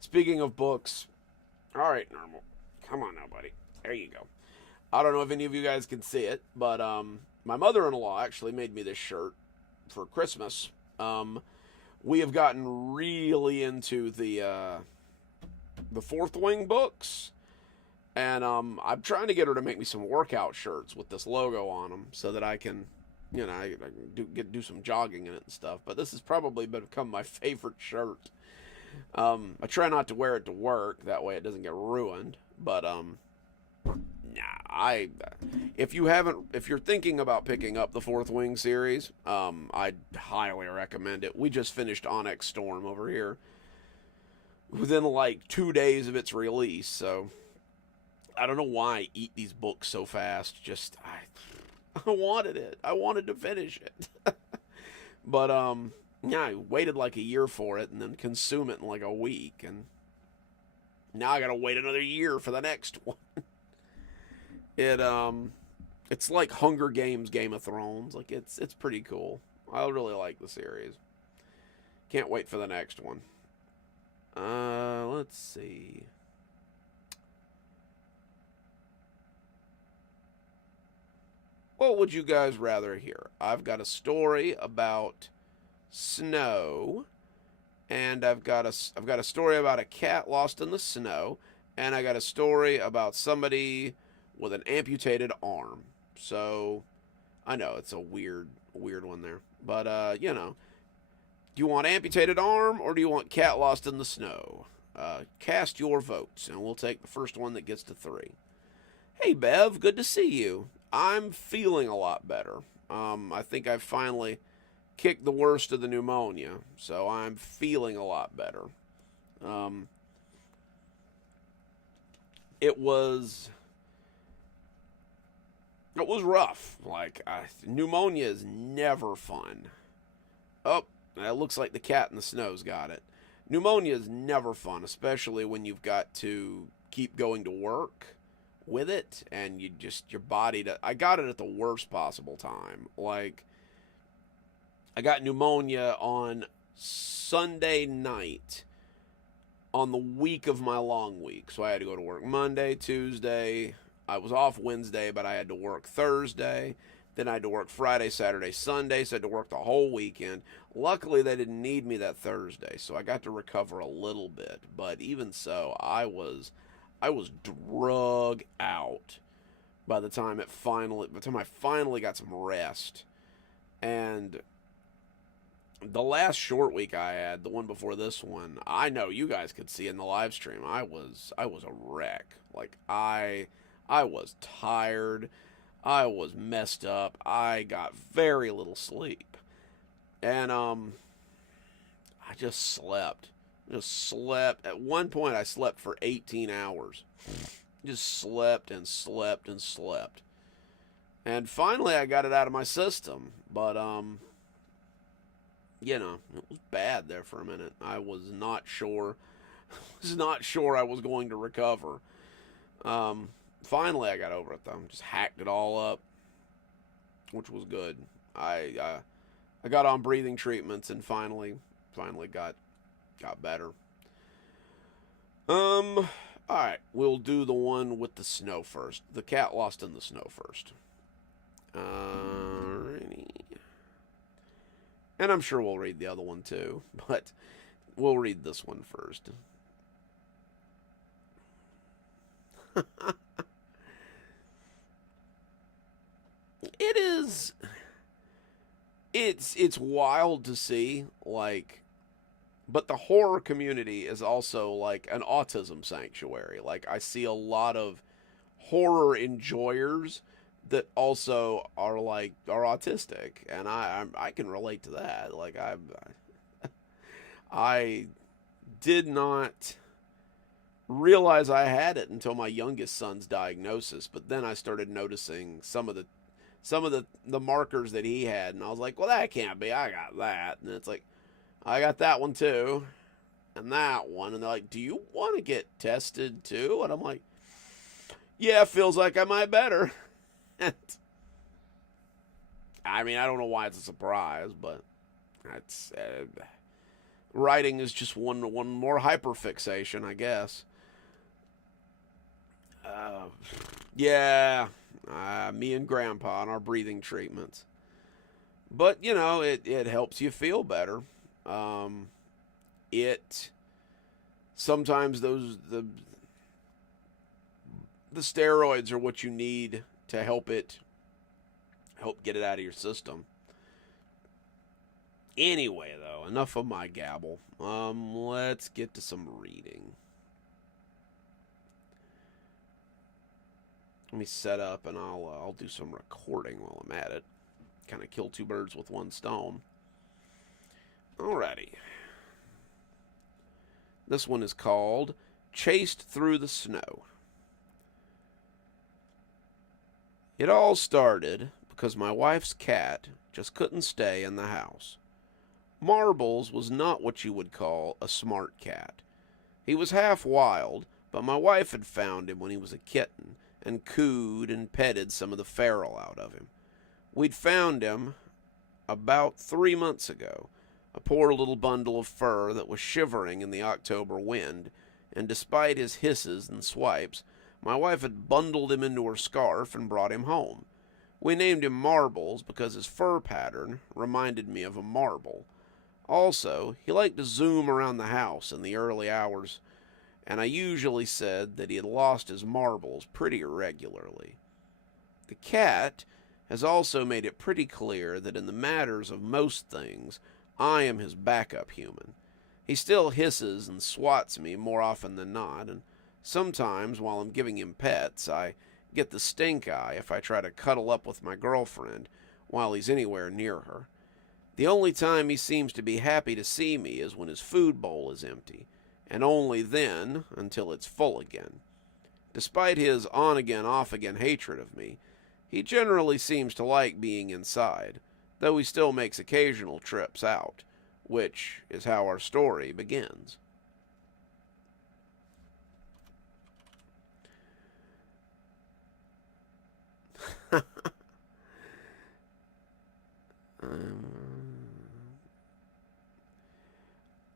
Speaking of books, all right, Normal, come on now, buddy. There you go. I don't know if any of you guys can see it, but my mother-in-law actually made me this shirt for Christmas. We have gotten really into the Fourth Wing books, and I'm trying to get her to make me some workout shirts with this logo on them so that I can, I can do some jogging in it and stuff. But this has probably become my favorite shirt. I try not to wear it to work, that way it doesn't get ruined. But if you're thinking about picking up the Fourth Wing series, I'd highly recommend it. We just finished Onyx Storm over here within like 2 days of its release, so I don't know why I eat these books so fast. I wanted it. I wanted to finish it. But yeah, I waited like a year for it and then consume it in like a week, and now I gotta wait another year for the next one. It's like Hunger Games, Game of Thrones. Like it's pretty cool. I really like the series. Can't wait for the next one. Let's see. What would you guys rather hear? I've got a story about snow, and I've got a story about a cat lost in the snow, and I got a story about somebody with an amputated arm. So I know it's a weird one there, but do you want amputated arm or do you want cat lost in the snow? Cast your votes, and we'll take the first one that gets to 3. Hey Bev, good to see you. I'm feeling a lot better. I think I've finally kicked the worst of the pneumonia, so I'm feeling a lot better. It was rough. Pneumonia is never fun. Oh, it looks like the cat in the snow's got it. Pneumonia is never fun, especially when you've got to keep going to work with it, and your body. I got it at the worst possible time. Like, I got pneumonia on Sunday night on the week of my long week. So I had to go to work Monday, Tuesday. I was off Wednesday, but I had to work Thursday. Then I had to work Friday, Saturday, Sunday, so I had to work the whole weekend. Luckily, they didn't need me that Thursday, so I got to recover a little bit. But even so, I was drug out by the time I finally got some rest. And the last short week I had, the one before this one, I know you guys could see in the live stream, I was a wreck. Like I was tired. I was messed up. I got very little sleep. And I just slept. At one point I slept for 18 hours. Just slept and slept and slept. And finally I got it out of my system. But it was bad there for a minute. I was not sure I was going to recover. Finally, I got over it though. Just hacked it all up, which was good. I got on breathing treatments and finally got better. All right, we'll do the one with the snow first. The cat lost in the snow first. Alrighty. And I'm sure we'll read the other one too, but we'll read this one first. It's wild to see, like, But the horror community is also like an autism sanctuary. Like I see a lot of horror enjoyers that also are autistic, and I can relate to that. Like I did not realize I had it until my youngest son's diagnosis, but then I started noticing some of the markers that he had, and I was like, well, that can't be. I got that, and it's like I got that one too, and that one, and they're like, do you want to get tested too? And I'm like, yeah, feels like I might better. I mean, I don't know why it's a surprise, but that's writing is just one more hyperfixation, I guess. Uh, yeah, me and Grandpa and our breathing treatments. But you know, it helps you feel better. Um, it sometimes the steroids are what you need to help get it out of your system. Anyway, though, enough of my gabble. Let's get to some reading. Let me set up, and I'll do some recording while I'm at it. Kind of kill two birds with one stone. Alrighty. This one is called Chased Through the Snow. It all started because my wife's cat just couldn't stay in the house. Marbles was not what you would call a smart cat. He was half wild, but my wife had found him when he was a kitten and cooed and petted some of the feral out of him. We'd found him about 3 months ago, a poor little bundle of fur that was shivering in the October wind, and despite his hisses and swipes, my wife had bundled him into her scarf and brought him home. We named him Marbles because his fur pattern reminded me of a marble. Also, he liked to zoom around the house in the early hours, and I usually said that he had lost his marbles pretty irregularly. The cat has also made it pretty clear that in the matters of most things, I am his backup human. He still hisses and swats me more often than not, and sometimes while I'm giving him pets, I get the stink eye if I try to cuddle up with my girlfriend while he's anywhere near her. The only time he seems to be happy to see me is when his food bowl is empty, and only then until it's full again. Despite his on-again, off-again hatred of me, he generally seems to like being inside, though he still makes occasional trips out, which is how our story begins.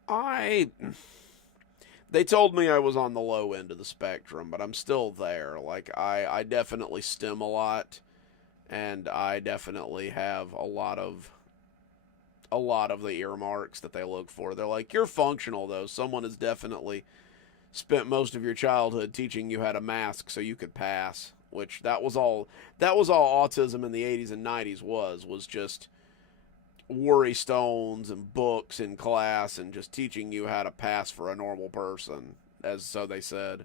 I They told me I was on the low end of the spectrum, but I'm still there. Like I definitely stim a lot, and I definitely have a lot of the earmarks that they look for. They're like, you're functional though. Someone has definitely spent most of your childhood teaching you how to mask so you could pass. Which that was all autism in the 80s and 90s was just worry stones and books in class and just teaching you how to pass for a normal person, as so they said.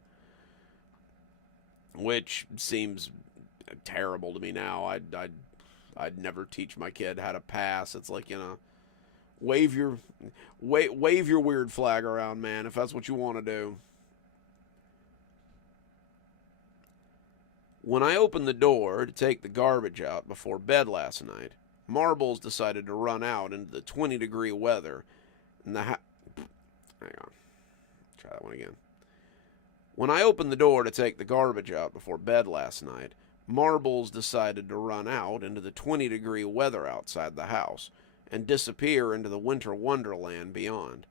Which seems terrible to me now. I'd never teach my kid how to pass. It's like, wave your wave your weird flag around, man, if that's what you want to do. When I opened the door to take the garbage out before bed last night, Marbles decided to run out into the 20-degree weather in the Hang on. Try that one again. When I opened the door to take the garbage out before bed last night, Marbles decided to run out into the 20-degree weather outside the house and disappear into the winter wonderland beyond.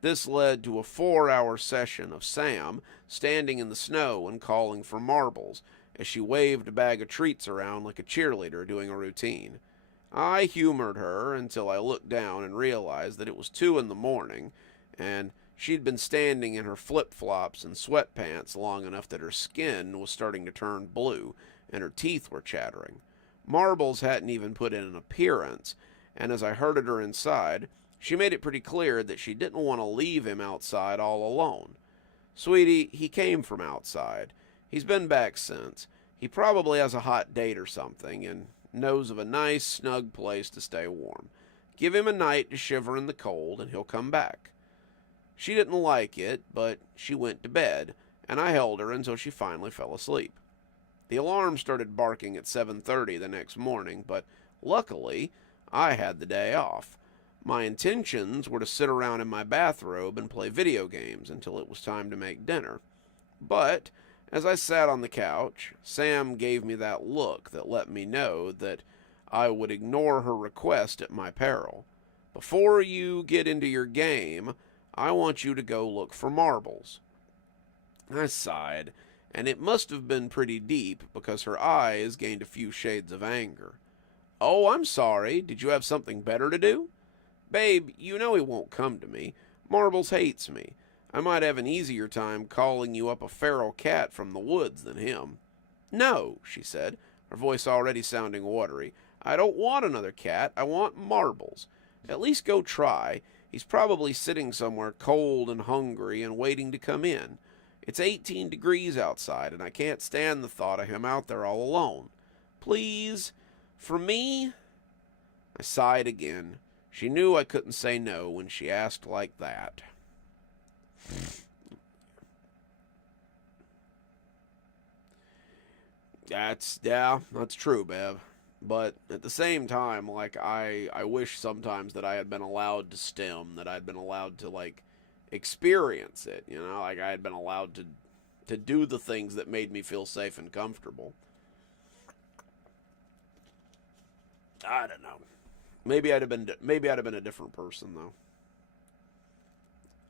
This led to a 4-hour session of Sam standing in the snow and calling for Marbles as she waved a bag of treats around like a cheerleader doing a routine. I humored her until I looked down and realized that it was 2 in the morning, and she'd been standing in her flip-flops and sweatpants long enough that her skin was starting to turn blue and her teeth were chattering. Marbles hadn't even put in an appearance, and as I herded her inside, She made it pretty clear that she didn't want to leave him outside all alone. Sweetie, he came from outside. He's been back since. He probably has a hot date or something and knows of a nice, snug place to stay warm. Give him a night to shiver in the cold and he'll come back. She didn't like it, but she went to bed, and I held her until she finally fell asleep. The alarm started barking at 7:30 the next morning, but luckily, I had the day off. My intentions were to sit around in my bathrobe and play video games until it was time to make dinner. But as I sat on the couch, Sam gave me that look that let me know that I would ignore her request at my peril. Before you get into your game, I want you to go look for marbles. I sighed, and it must have been pretty deep because her eyes gained a few shades of anger. Oh, I'm sorry. Did you have something better to do? Babe, you know he won't come to me. Marbles hates me. I might have an easier time calling you up a feral cat from the woods than him. No, she said, her voice already sounding watery. I don't want another cat. I want marbles. At least go try. He's probably sitting somewhere cold and hungry and waiting to come in. It's 18 degrees outside, and I can't stand the thought of him out there all alone. Please, for me? I sighed again. She knew I couldn't say no when she asked like that. That's true, Bev. But at the same time, like, I wish sometimes that I had been allowed to stem, that I'd been allowed to, like, experience it, you know? Like, I had been allowed to do the things that made me feel safe and comfortable. I don't know. Maybe I'd have been a different person, though.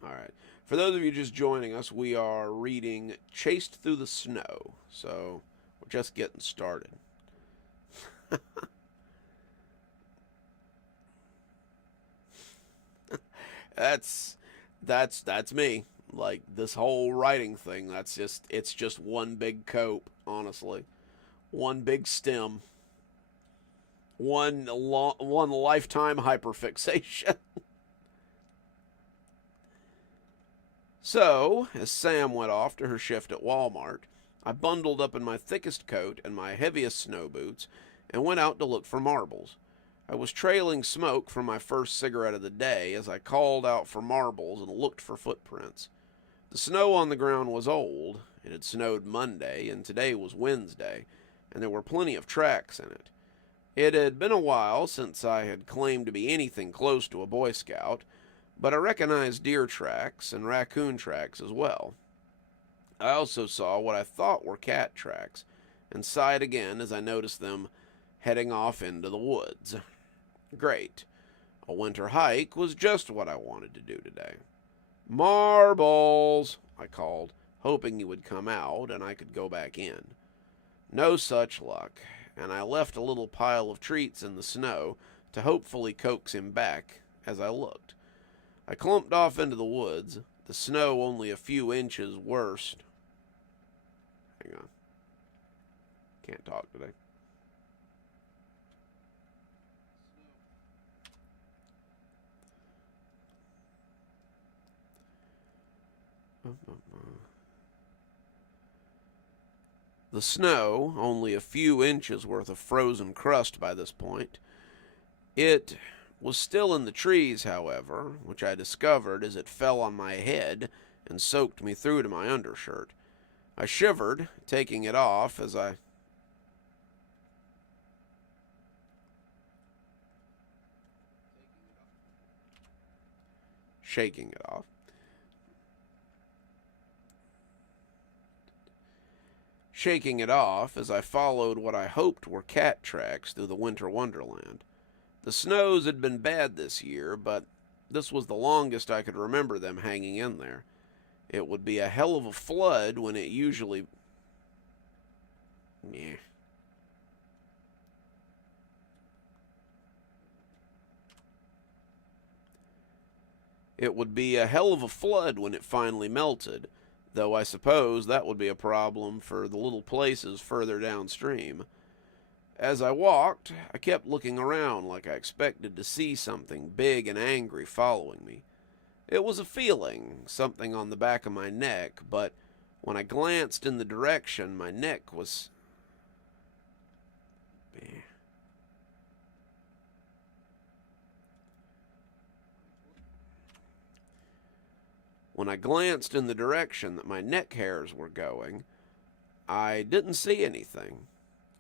All right. For those of you just joining us, we are reading Chased Through the Snow. So, we're just getting started. that's me. Like, this whole writing thing, it's just one big cope, honestly. One big stem. One lifetime hyperfixation. So, as Sam went off to her shift at Walmart, I bundled up in my thickest coat and my heaviest snow boots and went out to look for marbles. I was trailing smoke from my first cigarette of the day as I called out for marbles and looked for footprints. The snow on the ground was old. It had snowed Monday, and today was Wednesday, and there were plenty of tracks in it. It had been a while since I had claimed to be anything close to a Boy Scout, but I recognized deer tracks and raccoon tracks as well. I also saw what I thought were cat tracks, and sighed again as I noticed them heading off into the woods. Great. A winter hike was just what I wanted to do today. Marbles, I called, hoping he would come out and I could go back in. No such luck, and I left a little pile of treats in the snow to hopefully coax him back as I looked. I clumped off into the woods, the snow only a few inches worse. Hang on. Can't talk today. The snow, only a few inches worth of frozen crust by this point. It was still in the trees, however, which I discovered as it fell on my head and soaked me through to my undershirt. I shivered, taking it off as I... shaking it off. Shaking it off as I followed what I hoped were cat tracks through the winter wonderland. The snows had been bad this year, but this was the longest I could remember them hanging in there. It would be a hell of a flood when it usually... Meh. It would be a hell of a flood when it finally melted, though I suppose that would be a problem for the little places further downstream. As I walked, I kept looking around like I expected to see something big and angry following me. It was a feeling, something on the back of my neck, but when I glanced in the direction, my neck was... When I glanced in the direction that my neck hairs were going, I didn't see anything.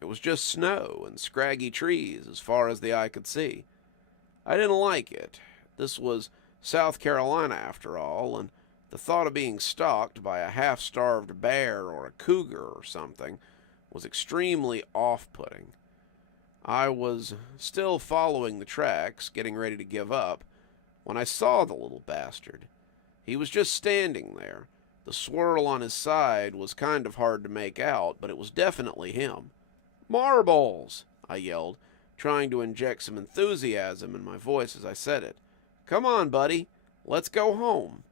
It was just snow and scraggy trees as far as the eye could see. I didn't like it. This was South Carolina after all, and the thought of being stalked by a half-starved bear or a cougar or something was extremely off-putting. I was still following the tracks, getting ready to give up, when I saw the little bastard. He was just standing there. The swirl on his side was kind of hard to make out, but it was definitely him. "Marbles!" I yelled, trying to inject some enthusiasm in my voice as I said it. "Come on, buddy. Let's go home."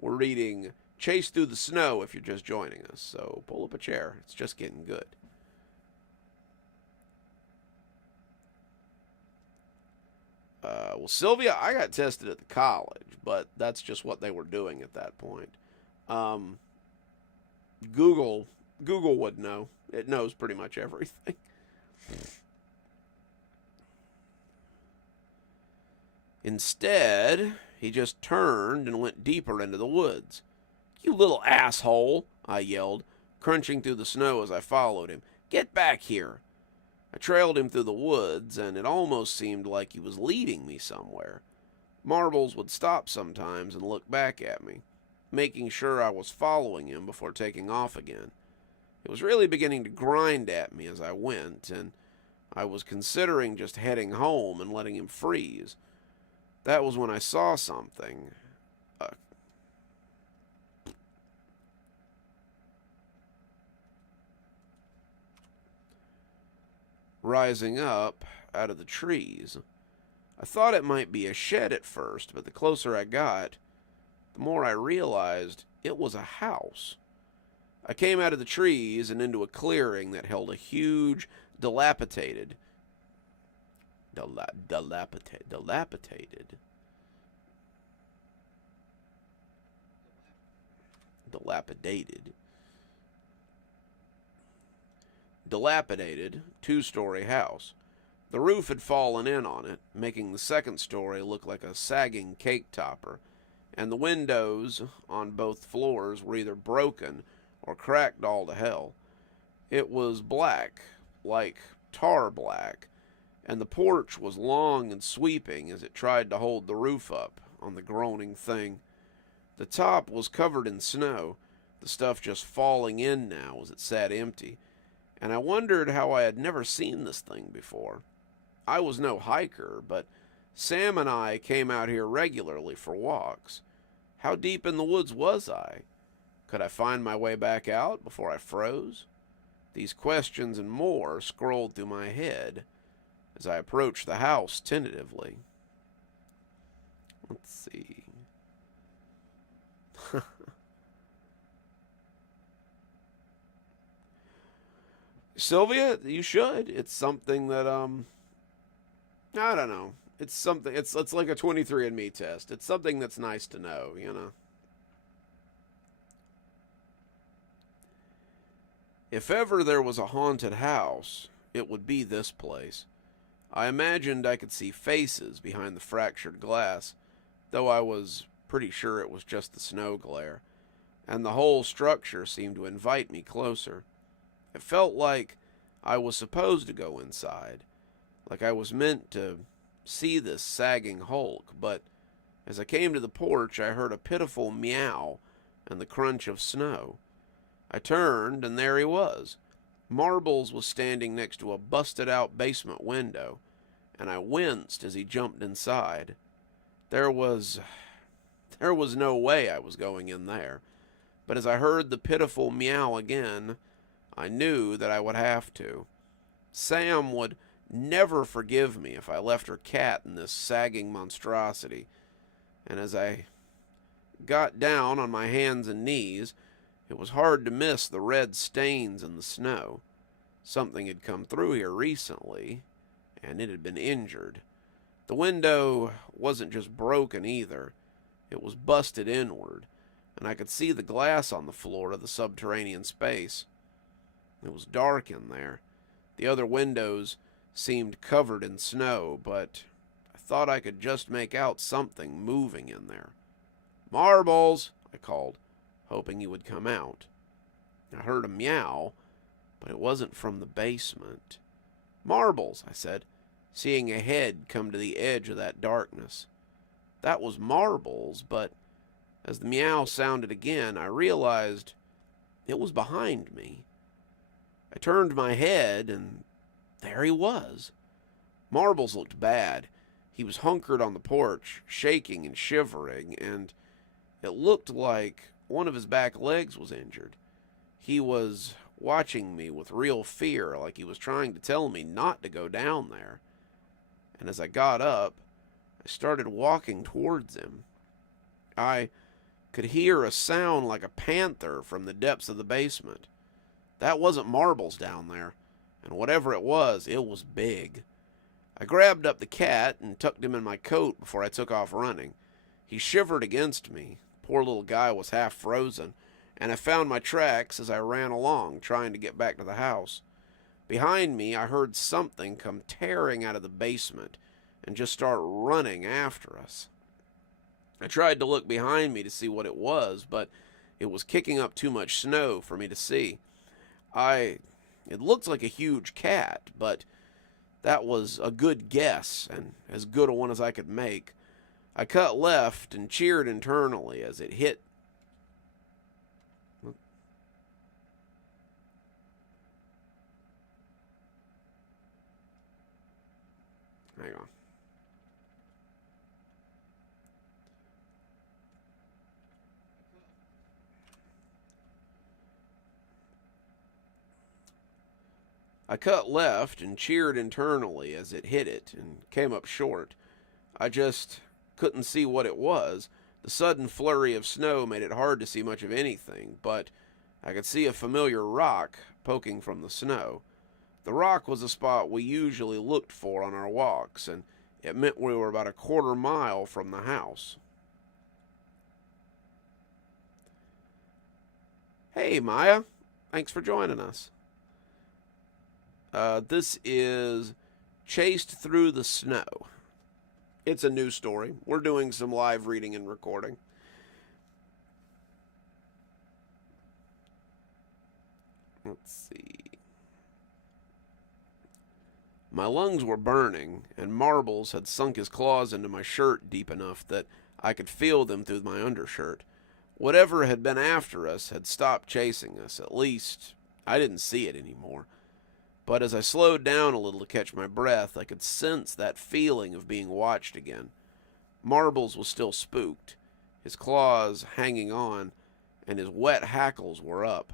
We're reading Chase Through the Snow if you're just joining us, so pull up a chair. It's just getting good. Well, Sylvia, I got tested at the college, but that's just what they were doing at that point. Google would know. It knows pretty much everything. Instead, he just turned and went deeper into the woods. "You little asshole," I yelled, crunching through the snow as I followed him. "Get back here." I trailed him through the woods, and it almost seemed like he was leading me somewhere. Marbles would stop sometimes and look back at me, making sure I was following him before taking off again. It was really beginning to grind at me as I went, and I was considering just heading home and letting him freeze. That was when I saw something. Rising up out of the trees. I thought it might be a shed at first, but the closer I got, the more I realized it was a house. I came out of the trees and into a clearing that held a huge, dilapidated two-story house. The roof had fallen in on it, making the second story look like a sagging cake topper, and the windows on both floors were either broken or cracked all to hell. It was black, like tar black, and the porch was long and sweeping as it tried to hold the roof up on the groaning thing. The top was covered in snow, the stuff just falling in now as it sat empty, and I wondered how I had never seen this thing before. I was no hiker, but Sam and I came out here regularly for walks. How deep in the woods was I? Could I find my way back out before I froze? These questions and more scrolled through my head as I approached the house tentatively. Let's see. Sylvia, you should. It's something that, I don't know. It's something, it's like a 23andMe test. It's something that's nice to know, you know. If ever there was a haunted house, it would be this place. I imagined I could see faces behind the fractured glass, though I was pretty sure it was just the snow glare, and the whole structure seemed to invite me closer. It felt like I was supposed to go inside, like I was meant to see this sagging hulk, but as I came to the porch, I heard a pitiful meow and the crunch of snow. I turned, and there he was. Marbles was standing next to a busted-out basement window, and I winced as he jumped inside. There was no way I was going in there, but as I heard the pitiful meow again, I knew that I would have to. Sam would never forgive me if I left her cat in this sagging monstrosity, and as I got down on my hands and knees It was hard to miss the red stains in the snow. Something had come through here recently, and it had been injured. The window wasn't just broken either. It was busted inward, and I could see the glass on the floor of the subterranean space. It was dark in there. The other windows seemed covered in snow, but I thought I could just make out something moving in there. "Marbles!" I called, hoping he would come out. I heard a meow, but it wasn't from the basement. "Marbles," I said, seeing a head come to the edge of that darkness. That was Marbles, but as the meow sounded again, I realized it was behind me. I turned my head, and there he was. Marbles looked bad. He was hunkered on the porch, shaking and shivering, and it looked like one of his back legs was injured. He was watching me with real fear, like he was trying to tell me not to go down there. And as I got up, I started walking towards him. I could hear a sound like a panther from the depths of the basement. That wasn't Marbles down there, and whatever it was big. I grabbed up the cat and tucked him in my coat before I took off running. He shivered against me. The poor little guy was half frozen, and I found my tracks as I ran along, trying to get back to the house. Behind me, I heard something come tearing out of the basement and just start running after us. I tried to look behind me to see what it was, but it was kicking up too much snow for me to see. It looked like a huge cat, but that was a good guess, and as good a one as I could make. I cut left and cheered internally as it hit. Hang on. I cut left and cheered internally as it hit it and came up short. I just couldn't see what it was. The sudden flurry of snow made it hard to see much of anything, but I could see a familiar rock poking from the snow. The rock was a spot we usually looked for on our walks, and it meant we were about a quarter mile from the house. "Hey, Maya. Thanks for joining us." This is Chased Through the Snow. It's a new story. We're doing some live reading and recording. Let's see. My lungs were burning, and Marbles had sunk his claws into my shirt deep enough that I could feel them through my undershirt. Whatever had been after us had stopped chasing us. At least, I didn't see it anymore. But as I slowed down a little to catch my breath, I could sense that feeling of being watched again. Marbles was still spooked, his claws hanging on, and his wet hackles were up.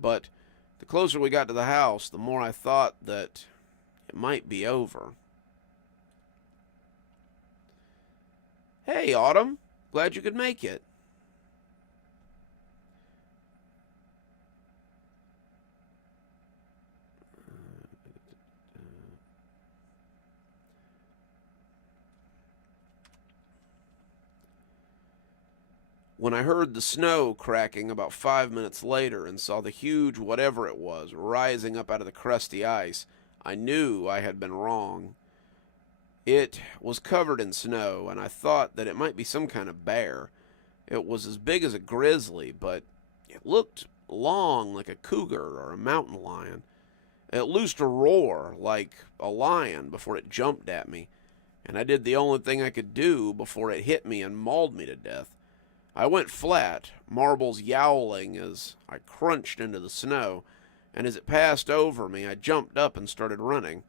But the closer we got to the house, the more I thought that it might be over. "Hey, Autumn. Glad you could make it." When I heard the snow cracking about 5 minutes later and saw the huge whatever it was rising up out of the crusty ice, I knew I had been wrong. It was covered in snow, and I thought that it might be some kind of bear. It was as big as a grizzly, but it looked long like a cougar or a mountain lion. It loosed a roar like a lion before it jumped at me, and I did the only thing I could do before it hit me and mauled me to death. I went flat, Marbles yowling as I crunched into the snow, and as it passed over me, I jumped up and started running.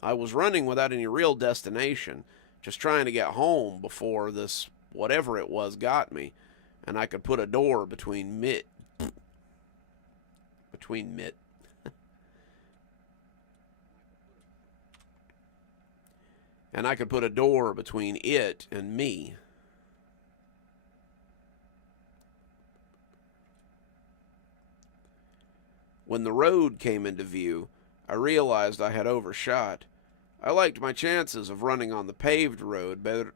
I was running without any real destination, just trying to get home before this whatever it was got me, and I could put a door between and I could put a door between it and me. When the road came into view, I realized I had overshot. I liked my chances of running on the paved road better.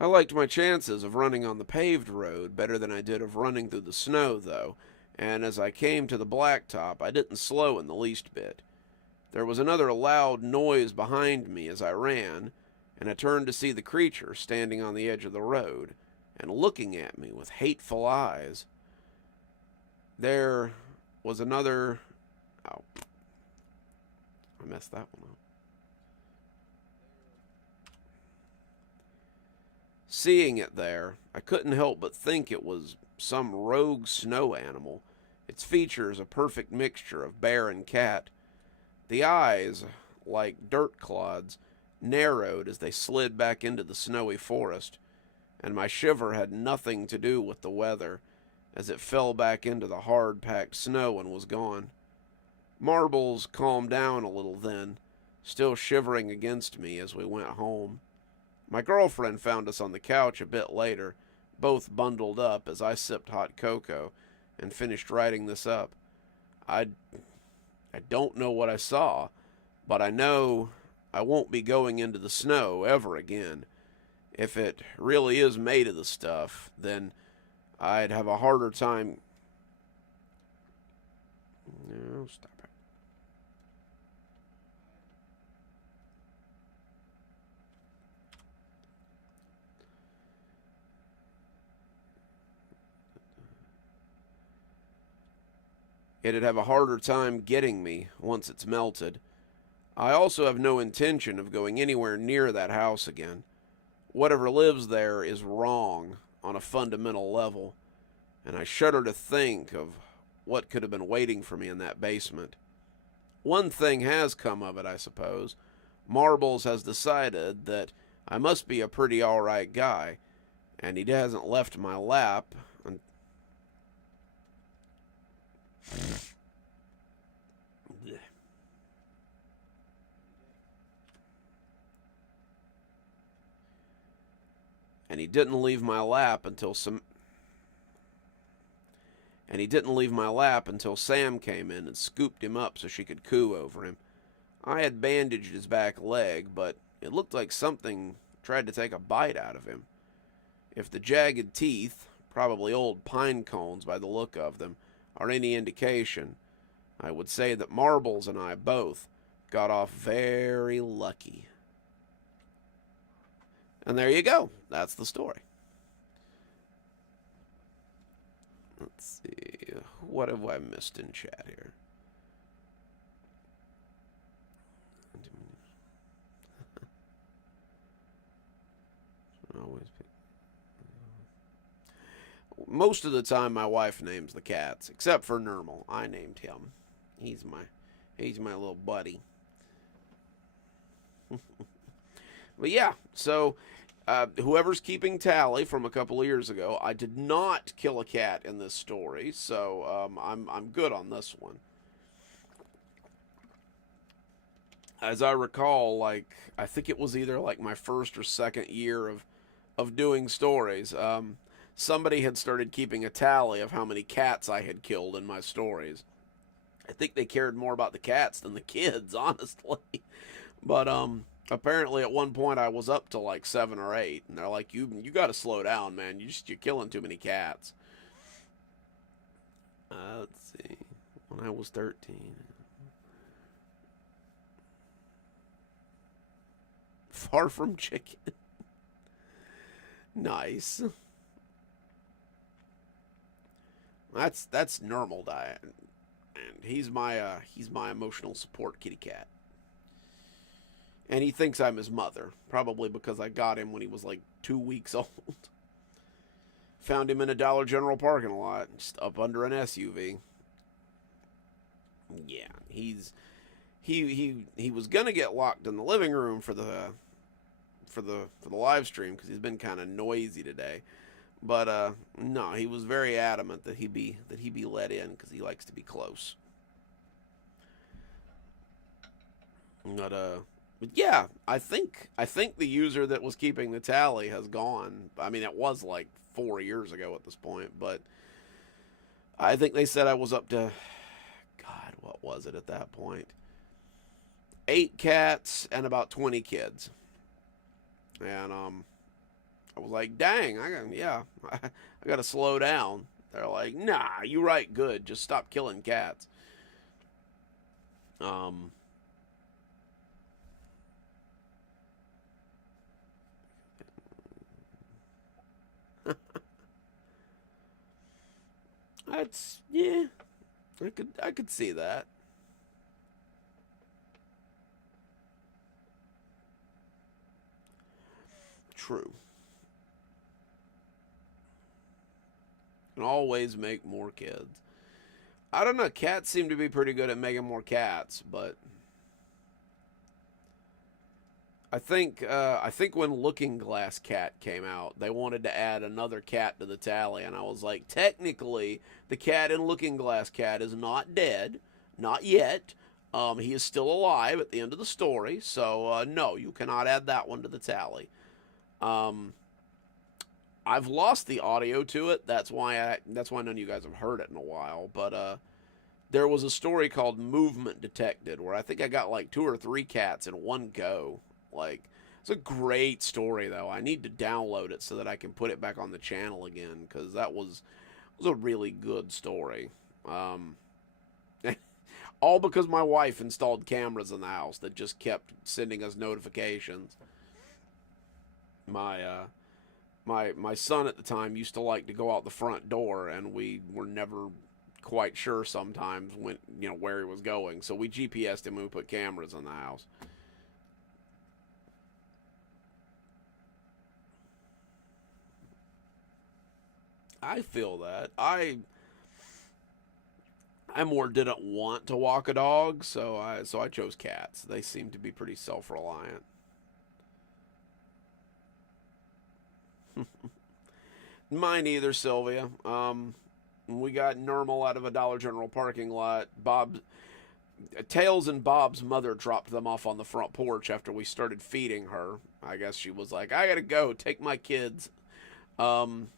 I liked my chances of running on the paved road better than I did of running through the snow, though, and as I came to the blacktop, I didn't slow in the least bit. There was another loud noise behind me as I ran, and I turned to see the creature standing on the edge of the road and looking at me with hateful eyes. There was another. Oh, I messed that one up. Seeing it there, I couldn't help but think it was some rogue snow animal, its features a perfect mixture of bear and cat. The eyes, like dirt clods, narrowed as they slid back into the snowy forest, and my shiver had nothing to do with the weather, as it fell back into the hard-packed snow and was gone. Marbles calmed down a little then, still shivering against me as we went home. My girlfriend found us on the couch a bit later, both bundled up as I sipped hot cocoa and finished writing this up. I don't know what I saw, but I know I won't be going into the snow ever again. If it really is made of the stuff, then I'd have a harder time. No, stop it. It'd have a harder time getting me once it's melted. I also have no intention of going anywhere near that house again. Whatever lives there is wrong on a fundamental level, and I shudder to think of what could have been waiting for me in that basement. One thing has come of it, I suppose. Marbles has decided that I must be a pretty alright guy, and he hasn't left my lap. And he didn't leave my lap until Sam came in and scooped him up so she could coo over him. I had bandaged his back leg, but it looked like something tried to take a bite out of him. If the jagged teeth, probably old pine cones by the look of them, are any indication, I would say that Marbles and I both got off very lucky. And there you go. That's the story. Let's see. What have I missed in chat here? Most of the time my wife names the cats, except for Nermal. I named him. He's my little buddy. But yeah, so whoever's keeping tally from a couple of years ago, I did not kill a cat in this story, so I'm good on this one. As I recall, like I think it was either like my first or second year of doing stories. Somebody had started keeping a tally of how many cats I had killed in my stories. I think they cared more about the cats than the kids, honestly. But apparently at one point I was up to like 7 or 8, and they're like, "You got to slow down, man. You're killing too many cats." Let's see. When I was 13. Far from chicken. Nice. That's normal diet, and he's my emotional support kitty cat. And he thinks I'm his mother, probably because I got him when he was like 2 weeks old. Found him in a Dollar General parking lot, just up under an SUV. Yeah, he was gonna get locked in the living room for the live stream because he's been kind of noisy today. But no, he was very adamant that he be let in because he likes to be close. But But yeah, I think the user that was keeping the tally has gone. I mean, it was like 4 years ago at this point, but I think they said I was up to, God, what was it at that point? 8 cats and about 20 kids. And I was like, dang, I got to slow down. They're like, nah, you right, good. Just stop killing cats. Um, that's yeah, I could see that. True. Can always make more kids. I don't know. Cats seem to be pretty good at making more cats, but I think when Looking Glass Cat came out, they wanted to add another cat to the tally, and I was like, technically, the cat in Looking Glass Cat is not dead, not yet. He is still alive at the end of the story, so no, you cannot add that one to the tally. Um, I've lost the audio to it. That's why none of you guys have heard it in a while. But there was a story called Movement Detected where I think I got like 2 or 3 cats in one go. Like, it's a great story though. I need to download it so that I can put it back on the channel again because that was a really good story. Um, all because my wife installed cameras in the house that just kept sending us notifications. My my son at the time used to like to go out the front door, and we were never quite sure sometimes when where he was going. So we GPSed him and we put cameras in the house. I feel that. I more didn't want to walk a dog, so I chose cats. They seem to be pretty self-reliant. Mine either, Sylvia. We got Normal out of a Dollar General parking lot. Tails and Bob's mother dropped them off on the front porch after we started feeding her. I guess she was like, "I gotta go, take my kids." Um,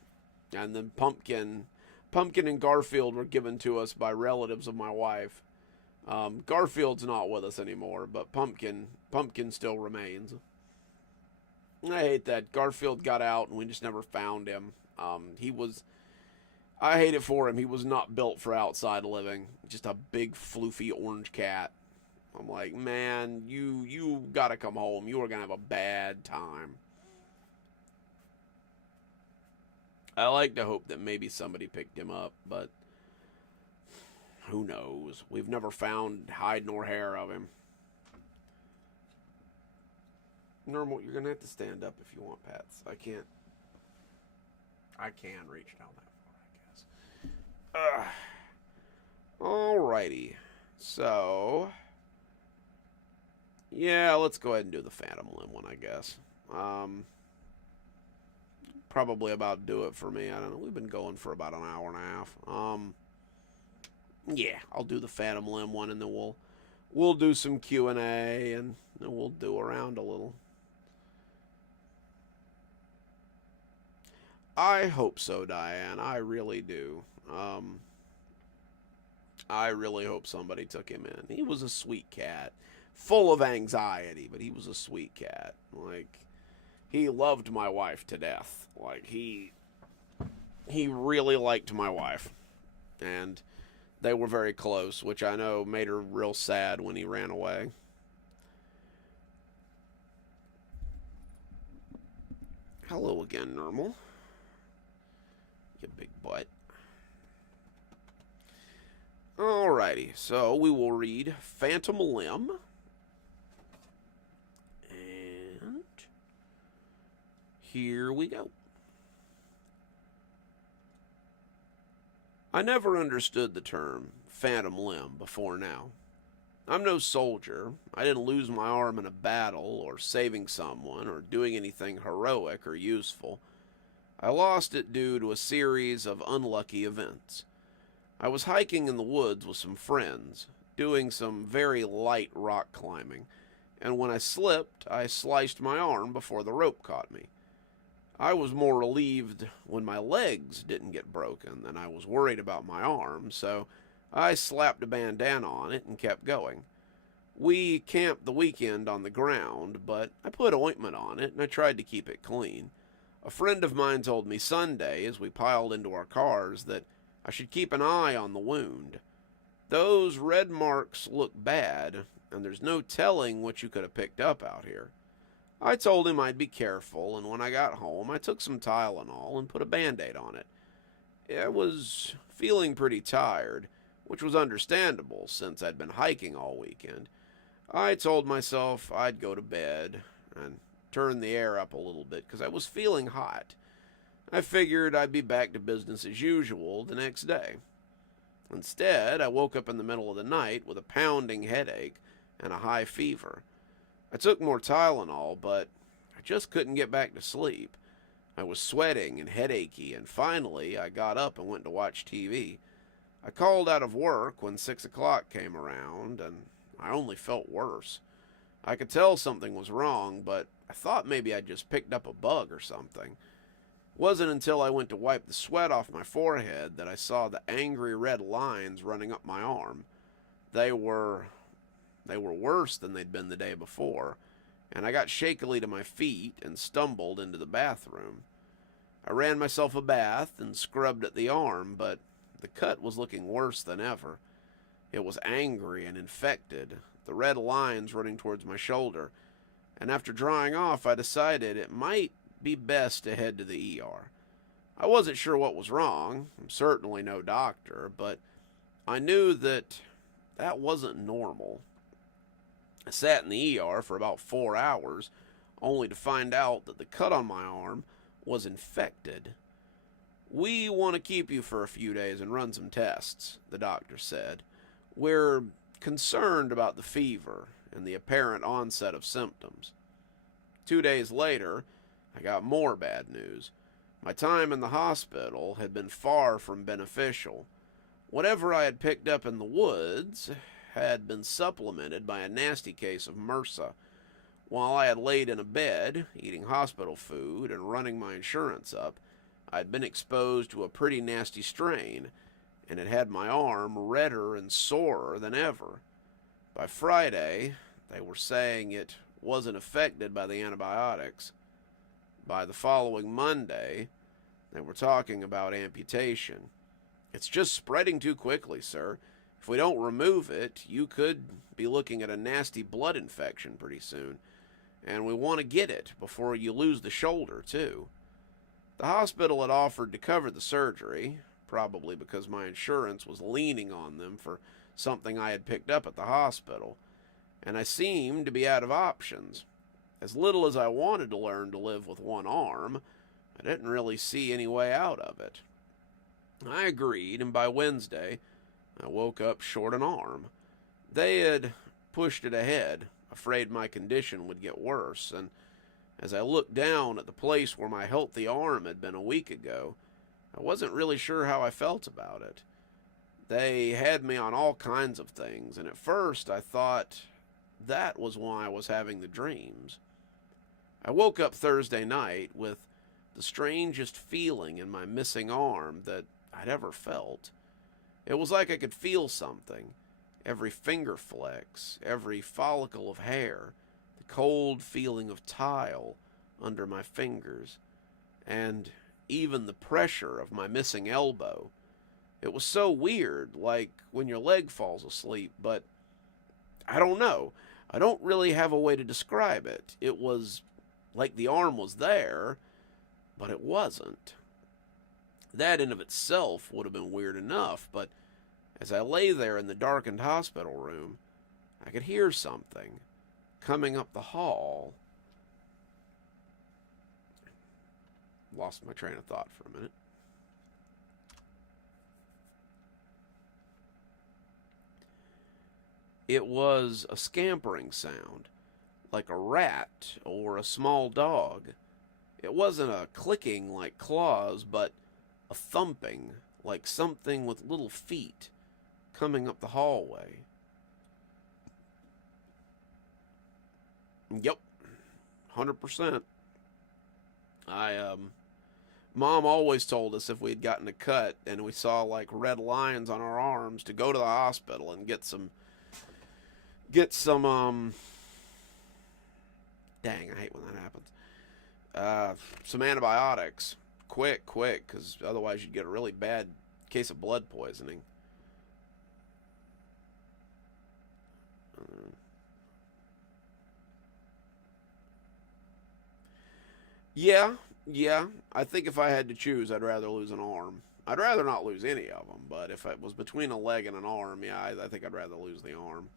and then Pumpkin and Garfield were given to us by relatives of my wife. Garfield's not with us anymore, but Pumpkin still remains. I hate that Garfield got out and we just never found him. He was I hate it for him. He was not built for outside living. Just a big floofy orange cat. I'm like, man, you gotta come home. You are gonna have a bad time. I like to hope that maybe somebody picked him up, but who knows? We've never found hide nor hair of him. Normal, you're gonna have to stand up if you want pets. I can't. I can reach down that far, I guess. Alrighty. So, yeah, let's go ahead and do the Phantom Limb one, I guess. Probably about do it for me. I don't know. We've been going for about an hour and a half. Yeah, I'll do the Phantom Limb one, and then we'll do some Q&A, and then we'll do around a little. I hope so, Diane. I really do. I really hope somebody took him in. He was a sweet cat, full of anxiety, but he was a sweet cat. Like, he loved my wife to death. Like, he really liked my wife, and they were very close, which I know made her real sad when he ran away. Hello again, Normal. You big butt. Alrighty, so we will read Phantom Limb. And here we go. I never understood the term phantom limb before now. I'm no soldier. I didn't lose my arm in a battle, or saving someone, or doing anything heroic or useful. I lost it due to a series of unlucky events. I was hiking in the woods with some friends, doing some very light rock climbing, and when I slipped, I sliced my arm before the rope caught me. I was more relieved when my legs didn't get broken than I was worried about my arm, so I slapped a bandana on it and kept going. We camped the weekend on the ground, but I put ointment on it and I tried to keep it clean. A friend of mine told me Sunday, as we piled into our cars, that I should keep an eye on the wound. Those red marks look bad, and there's no telling what you could have picked up out here. I told him I'd be careful, and when I got home, I took some Tylenol and put a Band-Aid on it. I was feeling pretty tired, which was understandable since I'd been hiking all weekend. I told myself I'd go to bed and turn the air up a little bit because I was feeling hot. I figured I'd be back to business as usual the next day. Instead, I woke up in the middle of the night with a pounding headache and a high fever. I took more Tylenol, but I just couldn't get back to sleep. I was sweating and headachy, and finally I got up and went to watch TV. I called out of work when 6 o'clock came around, and I only felt worse. I could tell something was wrong, but I thought maybe I'd just picked up a bug or something. It wasn't until I went to wipe the sweat off my forehead that I saw the angry red lines running up my arm. They were worse than they'd been the day before, and I got shakily to my feet and stumbled into the bathroom. I ran myself a bath and scrubbed at the arm, but the cut was looking worse than ever. It was angry and infected, the red lines running towards my shoulder, and after drying off, I decided it might be best to head to the ER. I wasn't sure what was wrong. I'm certainly no doctor, but I knew that wasn't normal. I sat in the ER for about 4 hours, only to find out that the cut on my arm was infected. "We want to keep you for a few days and run some tests," the doctor said. "We're concerned about the fever and the apparent onset of symptoms." 2 days later, I got more bad news. My time in the hospital had been far from beneficial. Whatever I had picked up in the woods had been supplemented by a nasty case of MRSA. While I had laid in a bed, eating hospital food and running my insurance up, I'd been exposed to a pretty nasty strain, and it had my arm redder and sorer than ever. By Friday, they were saying it wasn't affected by the antibiotics. By the following Monday, they were talking about amputation. "It's just spreading too quickly, sir. If we don't remove it, you could be looking at a nasty blood infection pretty soon. And we want to get it before you lose the shoulder, too." The hospital had offered to cover the surgery, probably because my insurance was leaning on them for something I had picked up at the hospital, and I seemed to be out of options. As little as I wanted to learn to live with one arm, I didn't really see any way out of it. I agreed, and by Wednesday, I woke up short an arm. They had pushed it ahead, afraid my condition would get worse, and as I looked down at the place where my healthy arm had been a week ago, I wasn't really sure how I felt about it. They had me on all kinds of things, and at first I thought that was why I was having the dreams. I woke up Thursday night with the strangest feeling in my missing arm that I'd ever felt. It was like I could feel something. Every finger flex, every follicle of hair, the cold feeling of tile under my fingers, and even the pressure of my missing elbow. It was so weird, like when your leg falls asleep, but I don't know. I don't really have a way to describe it. It was like the arm was there, but it wasn't. That in of itself would have been weird enough, but as I lay there in the darkened hospital room, I could hear something coming up the hall. Lost my train of thought for a minute. It was a scampering sound, like a rat or a small dog. It wasn't a clicking like claws, but a thumping like something with little feet coming up the hallway. Yep, 100%. I Mom always told us if we had gotten a cut and we saw like red lines on our arms to go to the hospital and get some dang, I hate when that happens. Some antibiotics, quick, because otherwise you'd get a really bad case of blood poisoning. Yeah, yeah. I think if I had to choose, I'd rather lose an arm. I'd rather not lose any of them, but if it was between a leg and an arm, yeah, I think I'd rather lose the arm.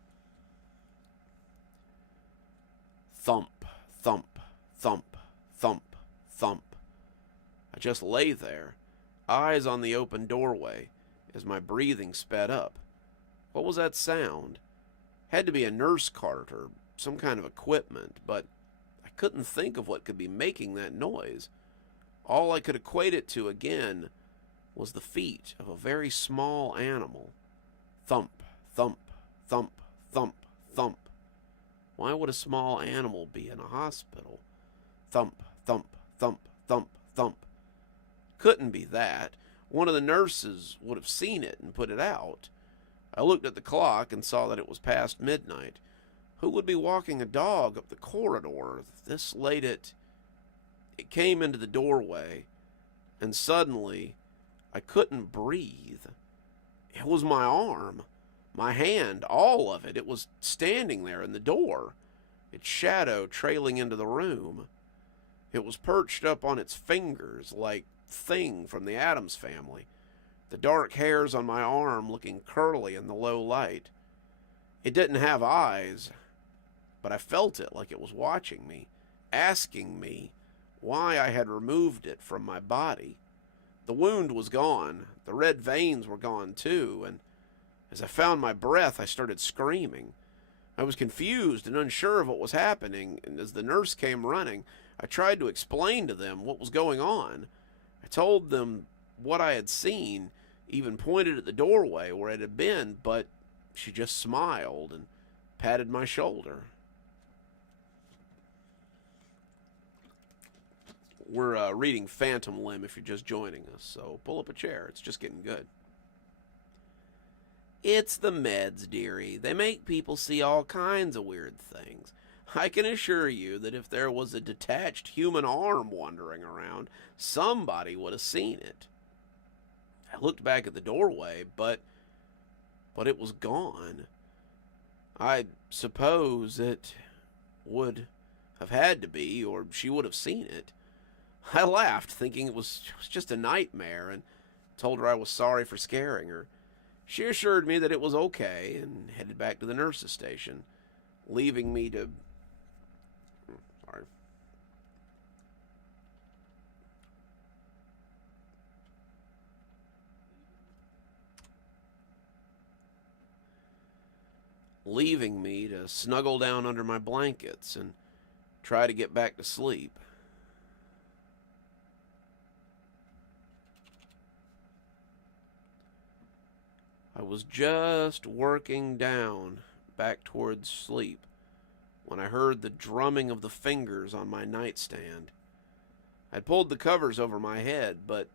Thump, thump, thump, thump, thump. I just lay there, eyes on the open doorway, as my breathing sped up. What was that sound? Had to be a nurse cart or some kind of equipment, but I couldn't think of what could be making that noise. All I could equate it to again was the feet of a very small animal. Thump, thump, thump, thump, thump. Why would a small animal be in a hospital? Thump, thump, thump, thump, thump. Couldn't be that. One of the nurses would have seen it and put it out. I looked at the clock and saw that it was past midnight. Who would be walking a dog up the corridor this late at... It came into the doorway, and suddenly I couldn't breathe. It was my arm, my hand, all of it. It was standing there in the door, its shadow trailing into the room. It was perched up on its fingers like Thing from the Addams Family, the dark hairs on my arm looking curly in the low light. It didn't have eyes, but I felt it like it was watching me, asking me why I had removed it from my body. The wound was gone, the red veins were gone too, and as I found my breath, I started screaming. I was confused and unsure of what was happening, and as the nurse came running, I tried to explain to them what was going on. I told them what I had seen, even pointed at the doorway where it had been, but she just smiled and patted my shoulder. We're reading Phantom Limb if you're just joining us, so pull up a chair. It's just getting good. It's the meds, dearie. They make people see all kinds of weird things. I can assure you that if there was a detached human arm wandering around, somebody would have seen it. I looked back at the doorway, but it was gone. I suppose it would have had to be, or she would have seen it. I laughed, thinking it was just a nightmare, and told her I was sorry for scaring her. She assured me that it was okay and headed back to the nurse's station, leaving me to... Sorry. Leaving me to snuggle down under my blankets and try to get back to sleep. I was just working down back towards sleep when I heard the drumming of the fingers on my nightstand. I'd pulled the covers over my head, but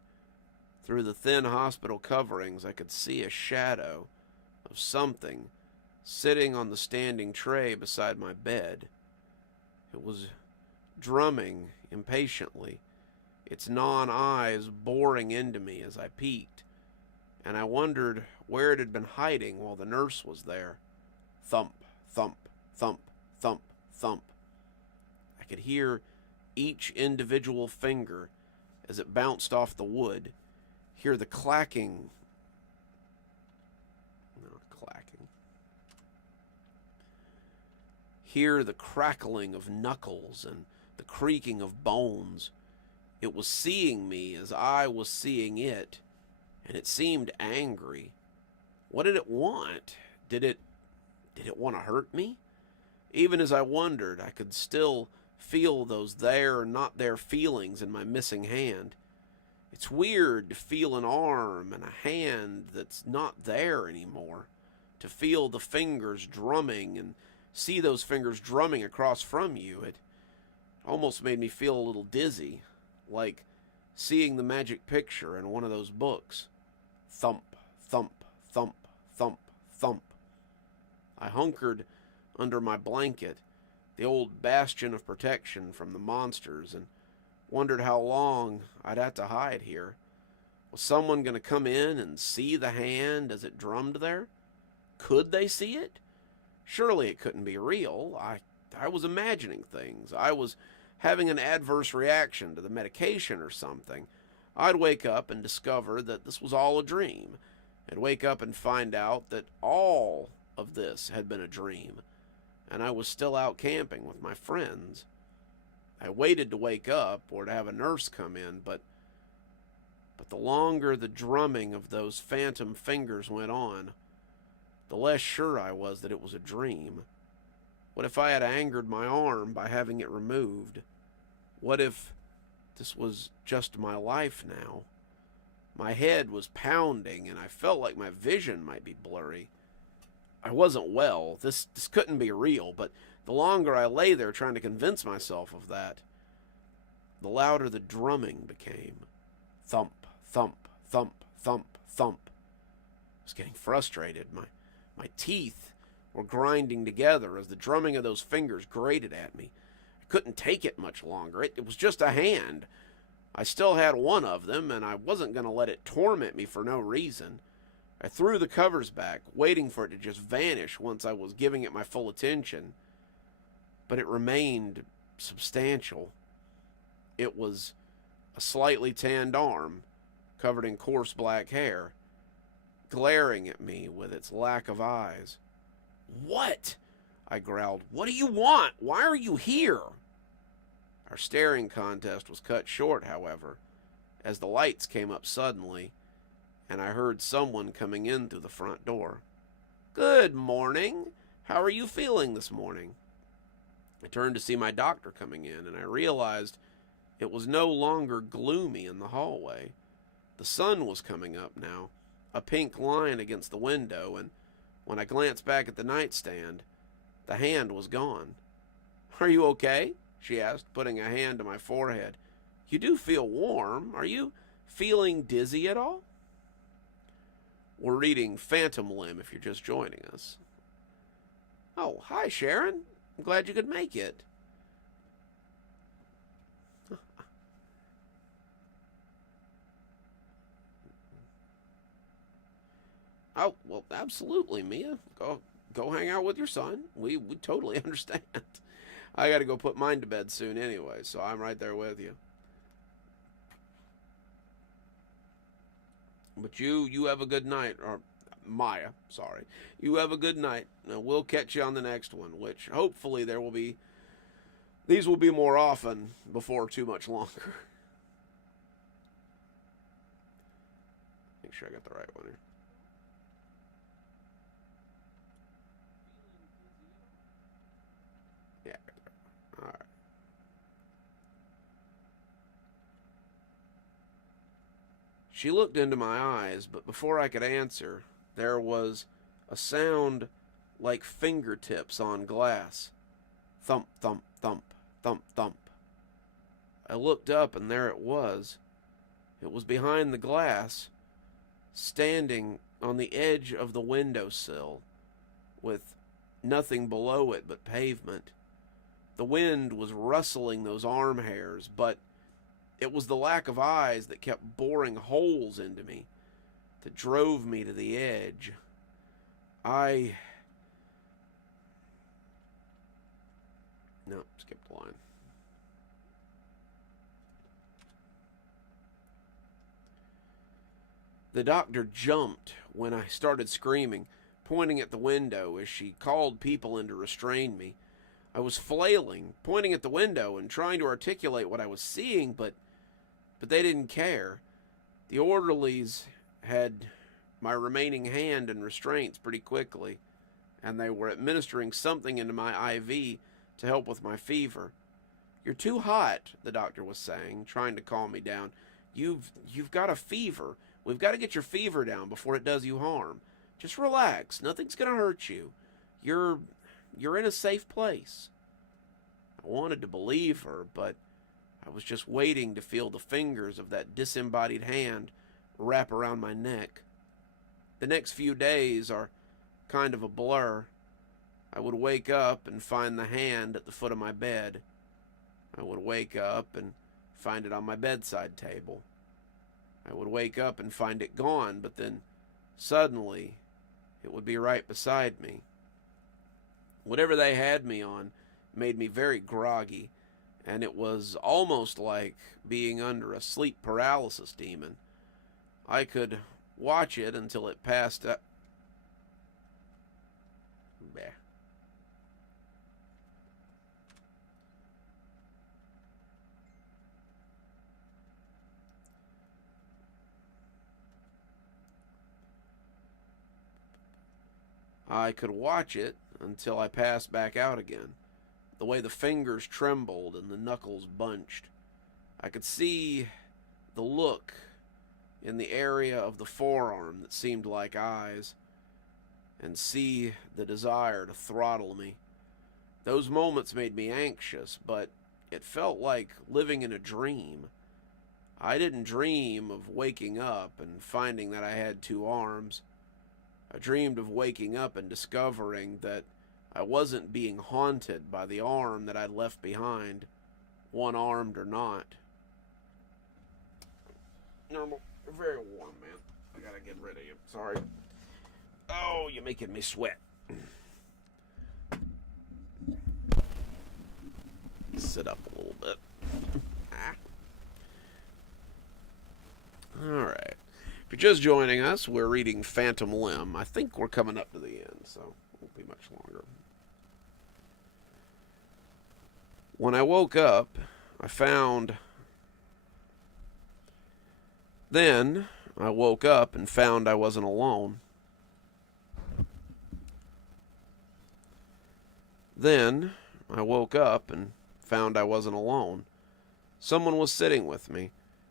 through the thin hospital coverings I could see a shadow of something sitting on the standing tray beside my bed. It was drumming impatiently, its non-eyes boring into me as I peeked, and I wondered where it had been hiding while the nurse was there. Thump, thump, thump, thump, thump. I could hear each individual finger as it bounced off the wood, hear the clacking. Not clacking. Hear the crackling of knuckles and the creaking of bones. It was seeing me as I was seeing it, and it seemed angry. What did it want? Did it want to hurt me? Even as I wondered, I could still feel those there or not there feelings in my missing hand. It's weird to feel an arm and a hand that's not there anymore, to feel the fingers drumming and see those fingers drumming across from you, it almost made me feel a little dizzy, like seeing the magic picture in one of those books. Thump, thump, thump, thump, thump. I hunkered under my blanket, the old bastion of protection from the monsters, and wondered how long I'd have to hide here. Was someone going to come in and see the hand as it drummed there? Could they see it? Surely it couldn't be real. I was imagining things. I was having an adverse reaction to the medication or something. I'd wake up and discover that this was all a dream. I'd wake up and find out that all of this had been a dream, and I was still out camping with my friends. I waited to wake up or to have a nurse come in, but the longer the drumming of those phantom fingers went on, the less sure I was that it was a dream. What if I had angered my arm by having it removed? What if this was just my life now? My head was pounding, and I felt like my vision might be blurry. I wasn't well. This couldn't be real, but the longer I lay there trying to convince myself of that, the louder the drumming became. Thump, thump, thump, thump, thump. I was getting frustrated. My teeth were grinding together as the drumming of those fingers grated at me. I couldn't take it much longer. It was just a hand. I still had one of them, and I wasn't going to let it torment me for no reason. I threw the covers back, waiting for it to just vanish once I was giving it my full attention. But it remained substantial. It was a slightly tanned arm, covered in coarse black hair, glaring at me with its lack of eyes. "What?" I growled. "What do you want? Why are you here?" Our staring contest was cut short, however, as the lights came up suddenly, and I heard someone coming in through the front door. "Good morning. How are you feeling this morning?" I turned to see my doctor coming in, and I realized it was no longer gloomy in the hallway. The sun was coming up now, a pink line against the window, and when I glanced back at the nightstand, the hand was gone. "Are you okay?" she asked, putting a hand to my forehead. "You do feel warm. Are you feeling dizzy at all?" We're reading Phantom Limb if you're just joining us. "Oh, hi, Sharon. I'm glad you could make it." "Oh, well, absolutely, Mia. Go hang out with your son. We totally understand. I got to go put mine to bed soon anyway, so I'm right there with you. But you have a good night, or Maya, sorry. You have a good night. We'll catch you on the next one, which hopefully these will be more often before too much longer." Make sure I got the right one here. Yeah, all right. She looked into my eyes, but before I could answer, there was a sound like fingertips on glass. Thump, thump, thump, thump, thump. I looked up, and there it was. It was behind the glass, standing on the edge of the windowsill, with nothing below it but pavement. The wind was rustling those arm hairs, but it was the lack of eyes that kept boring holes into me, that drove me to the edge. No, skipped the line. The doctor jumped when I started screaming, pointing at the window as she called people in to restrain me. I was flailing, pointing at the window and trying to articulate what I was seeing, but they didn't care. The orderlies had my remaining hand in restraints pretty quickly, and they were administering something into my IV to help with my fever. "You're too hot," the doctor was saying, trying to calm me down. You've got a fever. We've got to get your fever down before it does you harm. Just relax. Nothing's going to hurt you. You're you're in a safe place." I wanted to believe her, but I was just waiting to feel the fingers of that disembodied hand wrap around my neck. The next few days are kind of a blur. I would wake up and find the hand at the foot of my bed. I would wake up and find it on my bedside table. I would wake up and find it gone, but then suddenly it would be right beside me. Whatever they had me on made me very groggy, and it was almost like being under a sleep paralysis demon. I could watch it until it passed up. I could watch it until I passed back out again. The way the fingers trembled and the knuckles bunched. I could see the look in the area of the forearm that seemed like eyes, and see the desire to throttle me. Those moments made me anxious, but it felt like living in a dream. I didn't dream of waking up and finding that I had two arms. I dreamed of waking up and discovering that I wasn't being haunted by the arm that I'd left behind, one-armed or not. Normal, very warm, man. I gotta get rid of you. Sorry. Oh, you're making me sweat. Sit up a little bit. Alright. If you're just joining us, we're reading Phantom Limb. I think we're coming up to the end, so it won't be much longer. When I woke up, I found... Then, I woke up and found I wasn't alone. Then, I woke up and found I wasn't alone. Someone was sitting with me,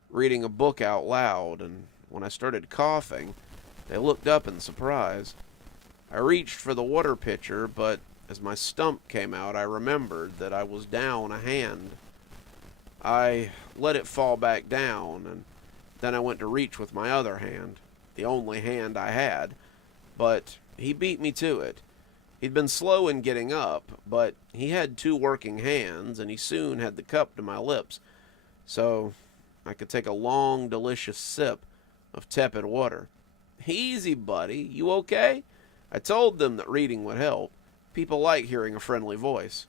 reading a book out loud, and when I started coughing, they looked up in surprise. I reached for the water pitcher, but as my stump came out, I remembered that I was down a hand. I let it fall back down, and then I went to reach with my other hand, the only hand I had, but he beat me to it. He'd been slow in getting up, but he had two working hands, and he soon had the cup to my lips, so I could take a long, delicious sip of tepid water. "Easy, buddy. You okay?" I told them that reading would help. People like hearing a friendly voice.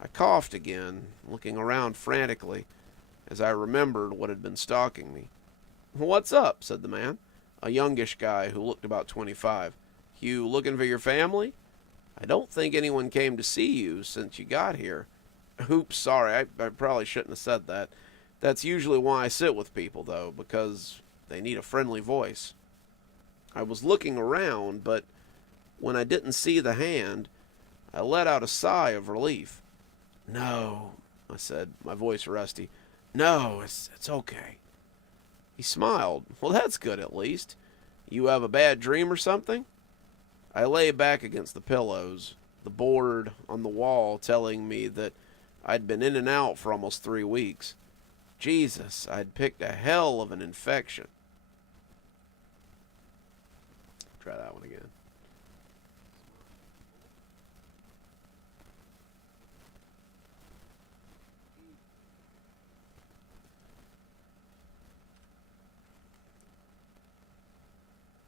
I coughed again, looking around frantically, as I remembered what had been stalking me. "What's up?" said the man, a youngish guy who looked about 25. "You looking for your family? I don't think anyone came to see you since you got here." "Oops, sorry, I probably shouldn't have said that. That's usually why I sit with people, though, because they need a friendly voice." I was looking around, but when I didn't see the hand, I let out a sigh of relief. "No," I said, my voice rusty. "No, it's okay." He smiled. "Well, that's good at least. You have a bad dream or something?" I lay back against the pillows, the board on the wall telling me that I'd been in and out for almost 3 weeks. Jesus, I'd picked a hell of an infection. Try that one again.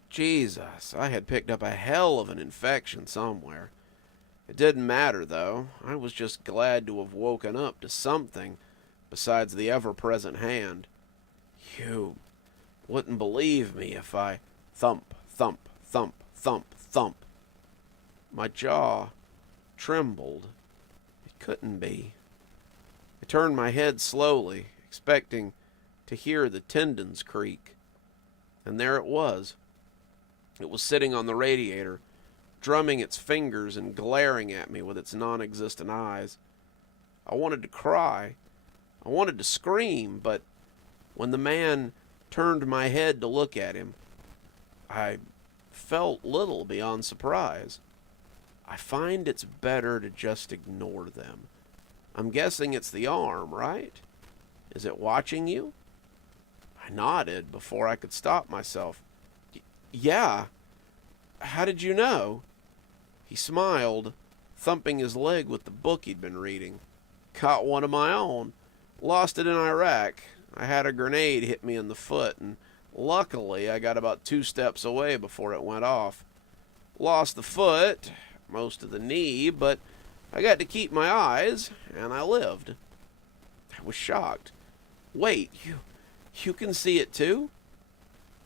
Jesus, I had picked up a hell of an infection somewhere. It didn't matter, though. I was just glad to have woken up to something besides the ever-present hand. You wouldn't believe me if I thump, thump, thump, thump, thump. My jaw trembled. It couldn't be. I turned my head slowly, expecting to hear the tendons creak. And there it was. It was sitting on the radiator, drumming its fingers and glaring at me with its non-existent eyes. I wanted to cry. I wanted to scream, but when the man turned my head to look at him, I felt little beyond surprise. I find it's better to just ignore them. I'm guessing it's the arm, right? Is it watching you? I nodded before I could stop myself. Yeah. How did you know? He smiled, thumping his leg with the book he'd been reading. Caught one of my own. Lost it in Iraq. I had a grenade hit me in the foot, and luckily I got about 2 steps away before it went off. Lost the foot, most of the knee, but I got to keep my eyes, and I lived. I was shocked. Wait, you can see it too?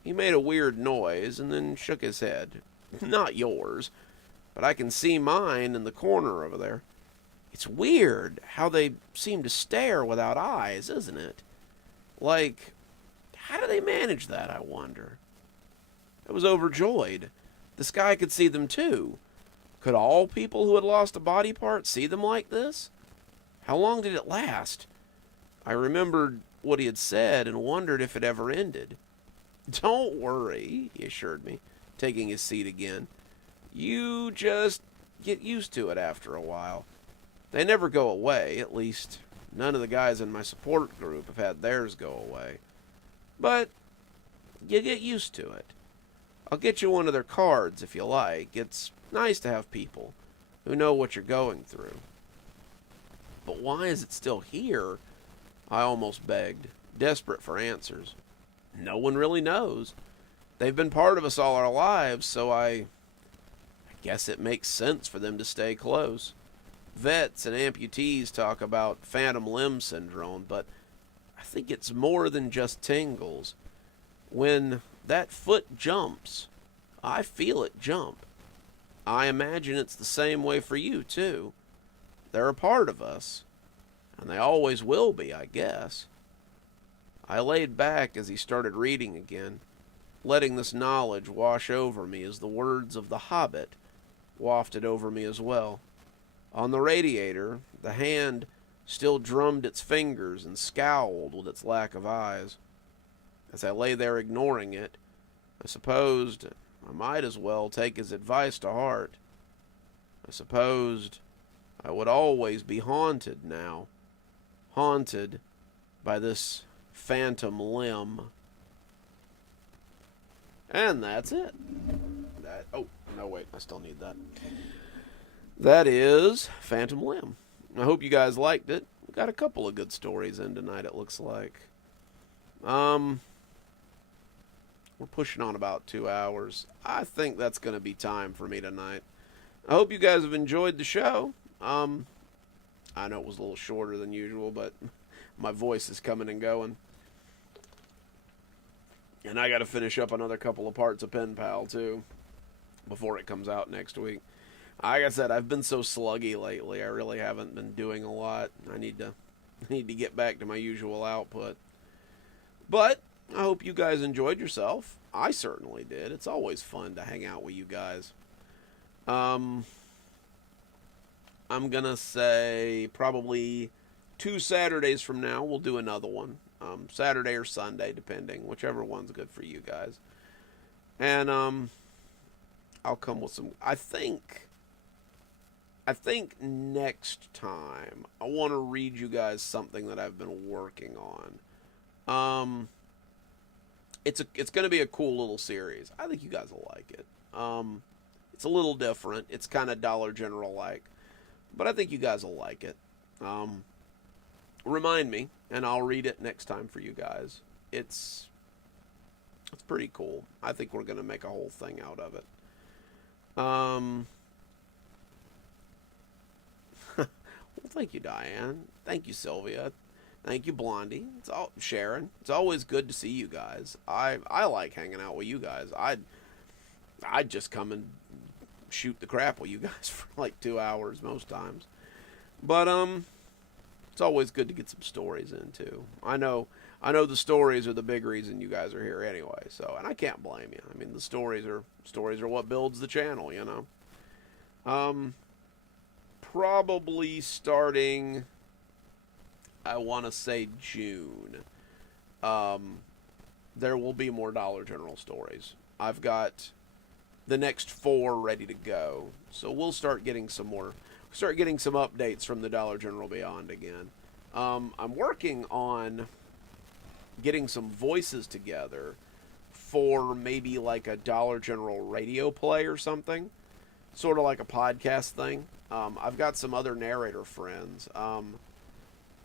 He made a weird noise and then shook his head. Not yours, but I can see mine in the corner over there. It's weird how they seem to stare without eyes, isn't it? Like, how do they manage that, I wonder? I was overjoyed. This guy could see them too. Could all people who had lost a body part see them like this? How long did it last? I remembered what he had said and wondered if it ever ended. Don't worry, he assured me, taking his seat again. You just get used to it after a while. They never go away, at least none of the guys in my support group have had theirs go away. But you get used to it. I'll get you one of their cards if you like. It's nice to have people who know what you're going through. But why is it still here? I almost begged, desperate for answers. No one really knows. They've been part of us all our lives, so I guess it makes sense for them to stay close. Vets and amputees talk about phantom limb syndrome, but I think it's more than just tingles. When that foot jumps, I feel it jump. I imagine it's the same way for you, too. They're a part of us, and they always will be, I guess. I laid back as he started reading again, letting this knowledge wash over me as the words of the Hobbit wafted over me as well. On the radiator, the hand still drummed its fingers and scowled with its lack of eyes. As I lay there ignoring it, I supposed I might as well take his advice to heart. I supposed I would always be haunted now. Haunted by this phantom limb. And that's it. Oh, no, wait, I still need that. That is Phantom Limb. I hope you guys liked it. We've got a couple of good stories in tonight, it looks like. We're pushing on about 2 hours. I think that's going to be time for me tonight. I hope you guys have enjoyed the show. I know it was a little shorter than usual, but my voice is coming and going. And I got to finish up another couple of parts of Pen Pal, too, before it comes out next week. Like I said, I've been so sluggy lately. I really haven't been doing a lot. I need to get back to my usual output. But I hope you guys enjoyed yourself. I certainly did. It's always fun to hang out with you guys. I'm going to say probably 2 Saturdays from now we'll do another one. Saturday or Sunday, depending. Whichever one's good for you guys. And I'll come with some... I think next time I want to read you guys something that I've been working on. It's going to be a cool little series. I think you guys will like it. It's a little different. It's kind of Dollar General-like. But I think you guys will like it. Remind me, and I'll read it next time for you guys. It's pretty cool. I think we're going to make a whole thing out of it. Well, thank you, Diane. Thank you, Sylvia. Thank you, Blondie. Sharon. It's always good to see you guys. I like hanging out with you guys. I'd just come and shoot the crap with you guys for like 2 hours most times. But it's always good to get some stories in too. I know the stories are the big reason you guys are here anyway. So, and I can't blame you. I mean, the stories are what builds the channel, you know. Probably starting, I want to say June. There will be more Dollar General stories. I've got the next 4 ready to go. So we'll start getting some updates from the Dollar General Beyond again. I'm working on getting some voices together for maybe like a Dollar General radio play or something, sort of like a podcast thing. I've got some other narrator friends.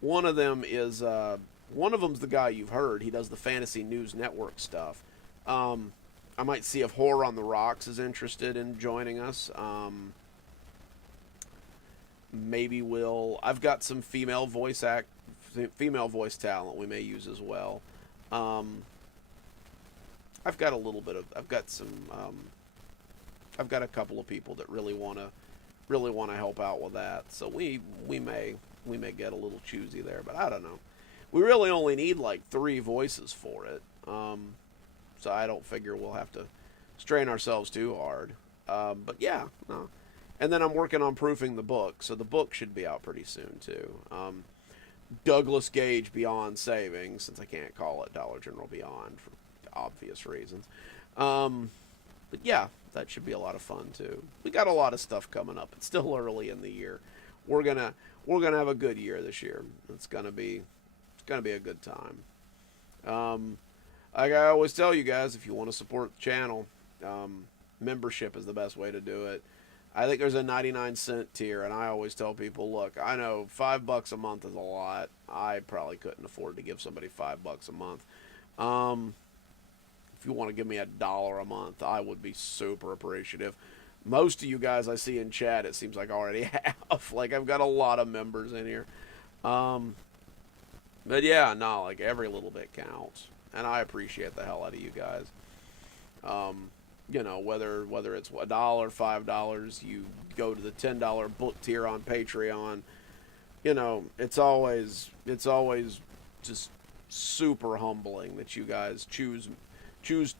One of them is one of them's the guy you've heard. He does the Fantasy News Network stuff. I might see if Horror on the Rocks is interested in joining us. Maybe I've got some female voice talent we may use as well. I've got a couple of people that really want to help out with that. So we may get a little choosy there, but I don't know. We really only need like 3 voices for it. So I don't figure we'll have to strain ourselves too hard. But yeah, no. And then I'm working on proofing the book, so the book should be out pretty soon too. Douglas Gage Beyond Savings, since I can't call it Dollar General Beyond for obvious reasons. But yeah, that should be a lot of fun too. We got a lot of stuff coming up. It's still early in the year. We're gonna have a good year this year. It's gonna be a good time. Like I always tell you guys, if you want to support the channel, membership is the best way to do it. I think there's a 99-cent tier, and I always tell people, look, I know $5 a month is a lot. I probably couldn't afford to give somebody $5 a month. If you want to give me $1 a month, I would be super appreciative. Most of you guys I see in chat, it seems like I already have. Like, I've got a lot of members in here. But yeah, no, like every little bit counts. And I appreciate the hell out of you guys. You know, whether it's $1, $5, you go to the $10 book tier on Patreon. You know, it's always just super humbling that you guys choose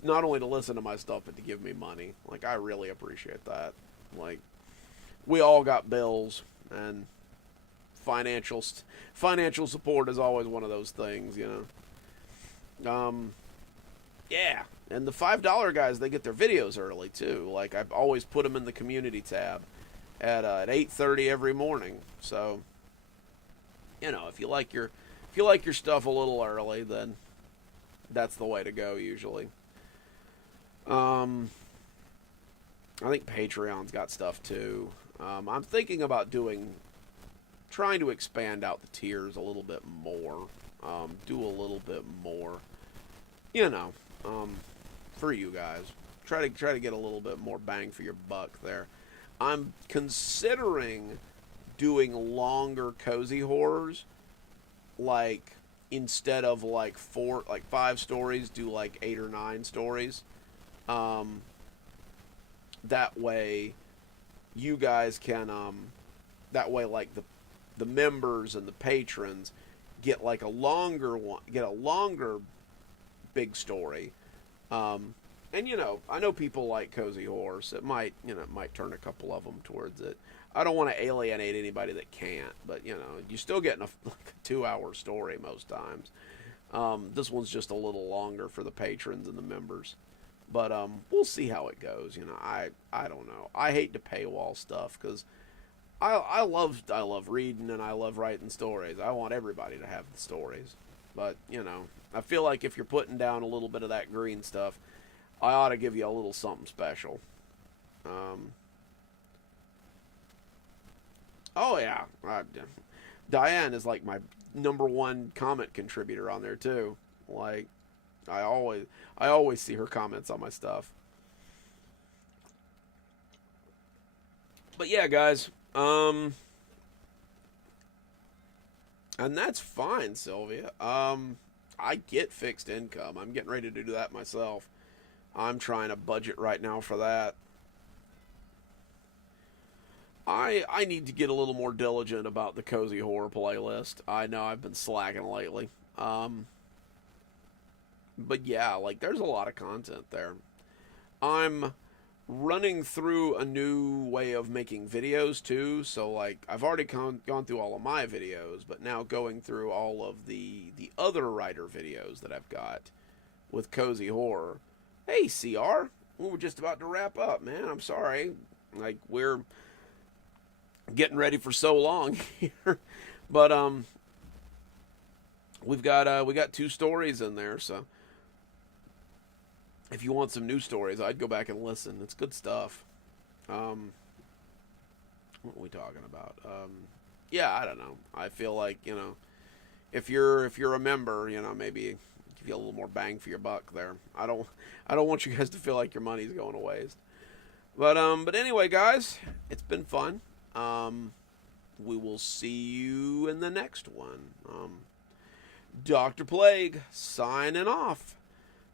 not only to listen to my stuff but to give me money. Like, I really appreciate that. Like, we all got bills, and financial support is always one of those things, you know. Yeah, and the $5 guys, they get their videos early too. Like, I've always put them in the community tab at 8:30 every morning. So, you know, if you like your stuff a little early, then that's the way to go usually. I think Patreon's got stuff too. I'm thinking about trying to expand out the tiers a little bit more. Do a little bit more, you know, for you guys. Try to get a little bit more bang for your buck there. I'm considering doing longer cozy horrors, like, instead of like 5 stories, do like 8 or 9 stories. That way you guys can that way, like, the members and the patrons get like a longer big story. And, you know, I know people like cozy horrors. It might turn a couple of them towards it. I don't want to alienate anybody that can't, but, you know, you're still getting like a 2-hour story most times. This one's just a little longer for the patrons and the members. But we'll see how it goes. You know, I don't know. I hate to paywall stuff because I love reading and I love writing stories. I want everybody to have the stories. But, you know, I feel like if you're putting down a little bit of that green stuff, I ought to give you a little something special. Oh yeah, Diane is like my #1 comment contributor on there too. Like, I always see her comments on my stuff. But yeah, guys, and that's fine, Sylvia. I get fixed income. I'm getting ready to do that myself. I'm trying to budget right now for that. I need to get a little more diligent about the cozy horror playlist. I know I've been slacking lately. But yeah, like, there's a lot of content there. I'm running through a new way of making videos too. So, like, I've already gone through all of my videos, but now going through all of the other writer videos that I've got with cozy horror. Hey, CR. we're just about to wrap up, man. I'm sorry. Like, we're getting ready for so long here. But we got 2 stories in there, so if you want some new stories, I'd go back and listen. It's good stuff. What are we talking about? Yeah, I don't know. I feel like, if you're a member, maybe give you a little more bang for your buck there. I don't want you guys to feel like your money's going to waste. But anyway, guys, it's been fun. We will see you in the next one. Dr. Plague signing off.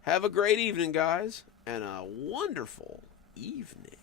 Have a great evening, guys, and a wonderful evening.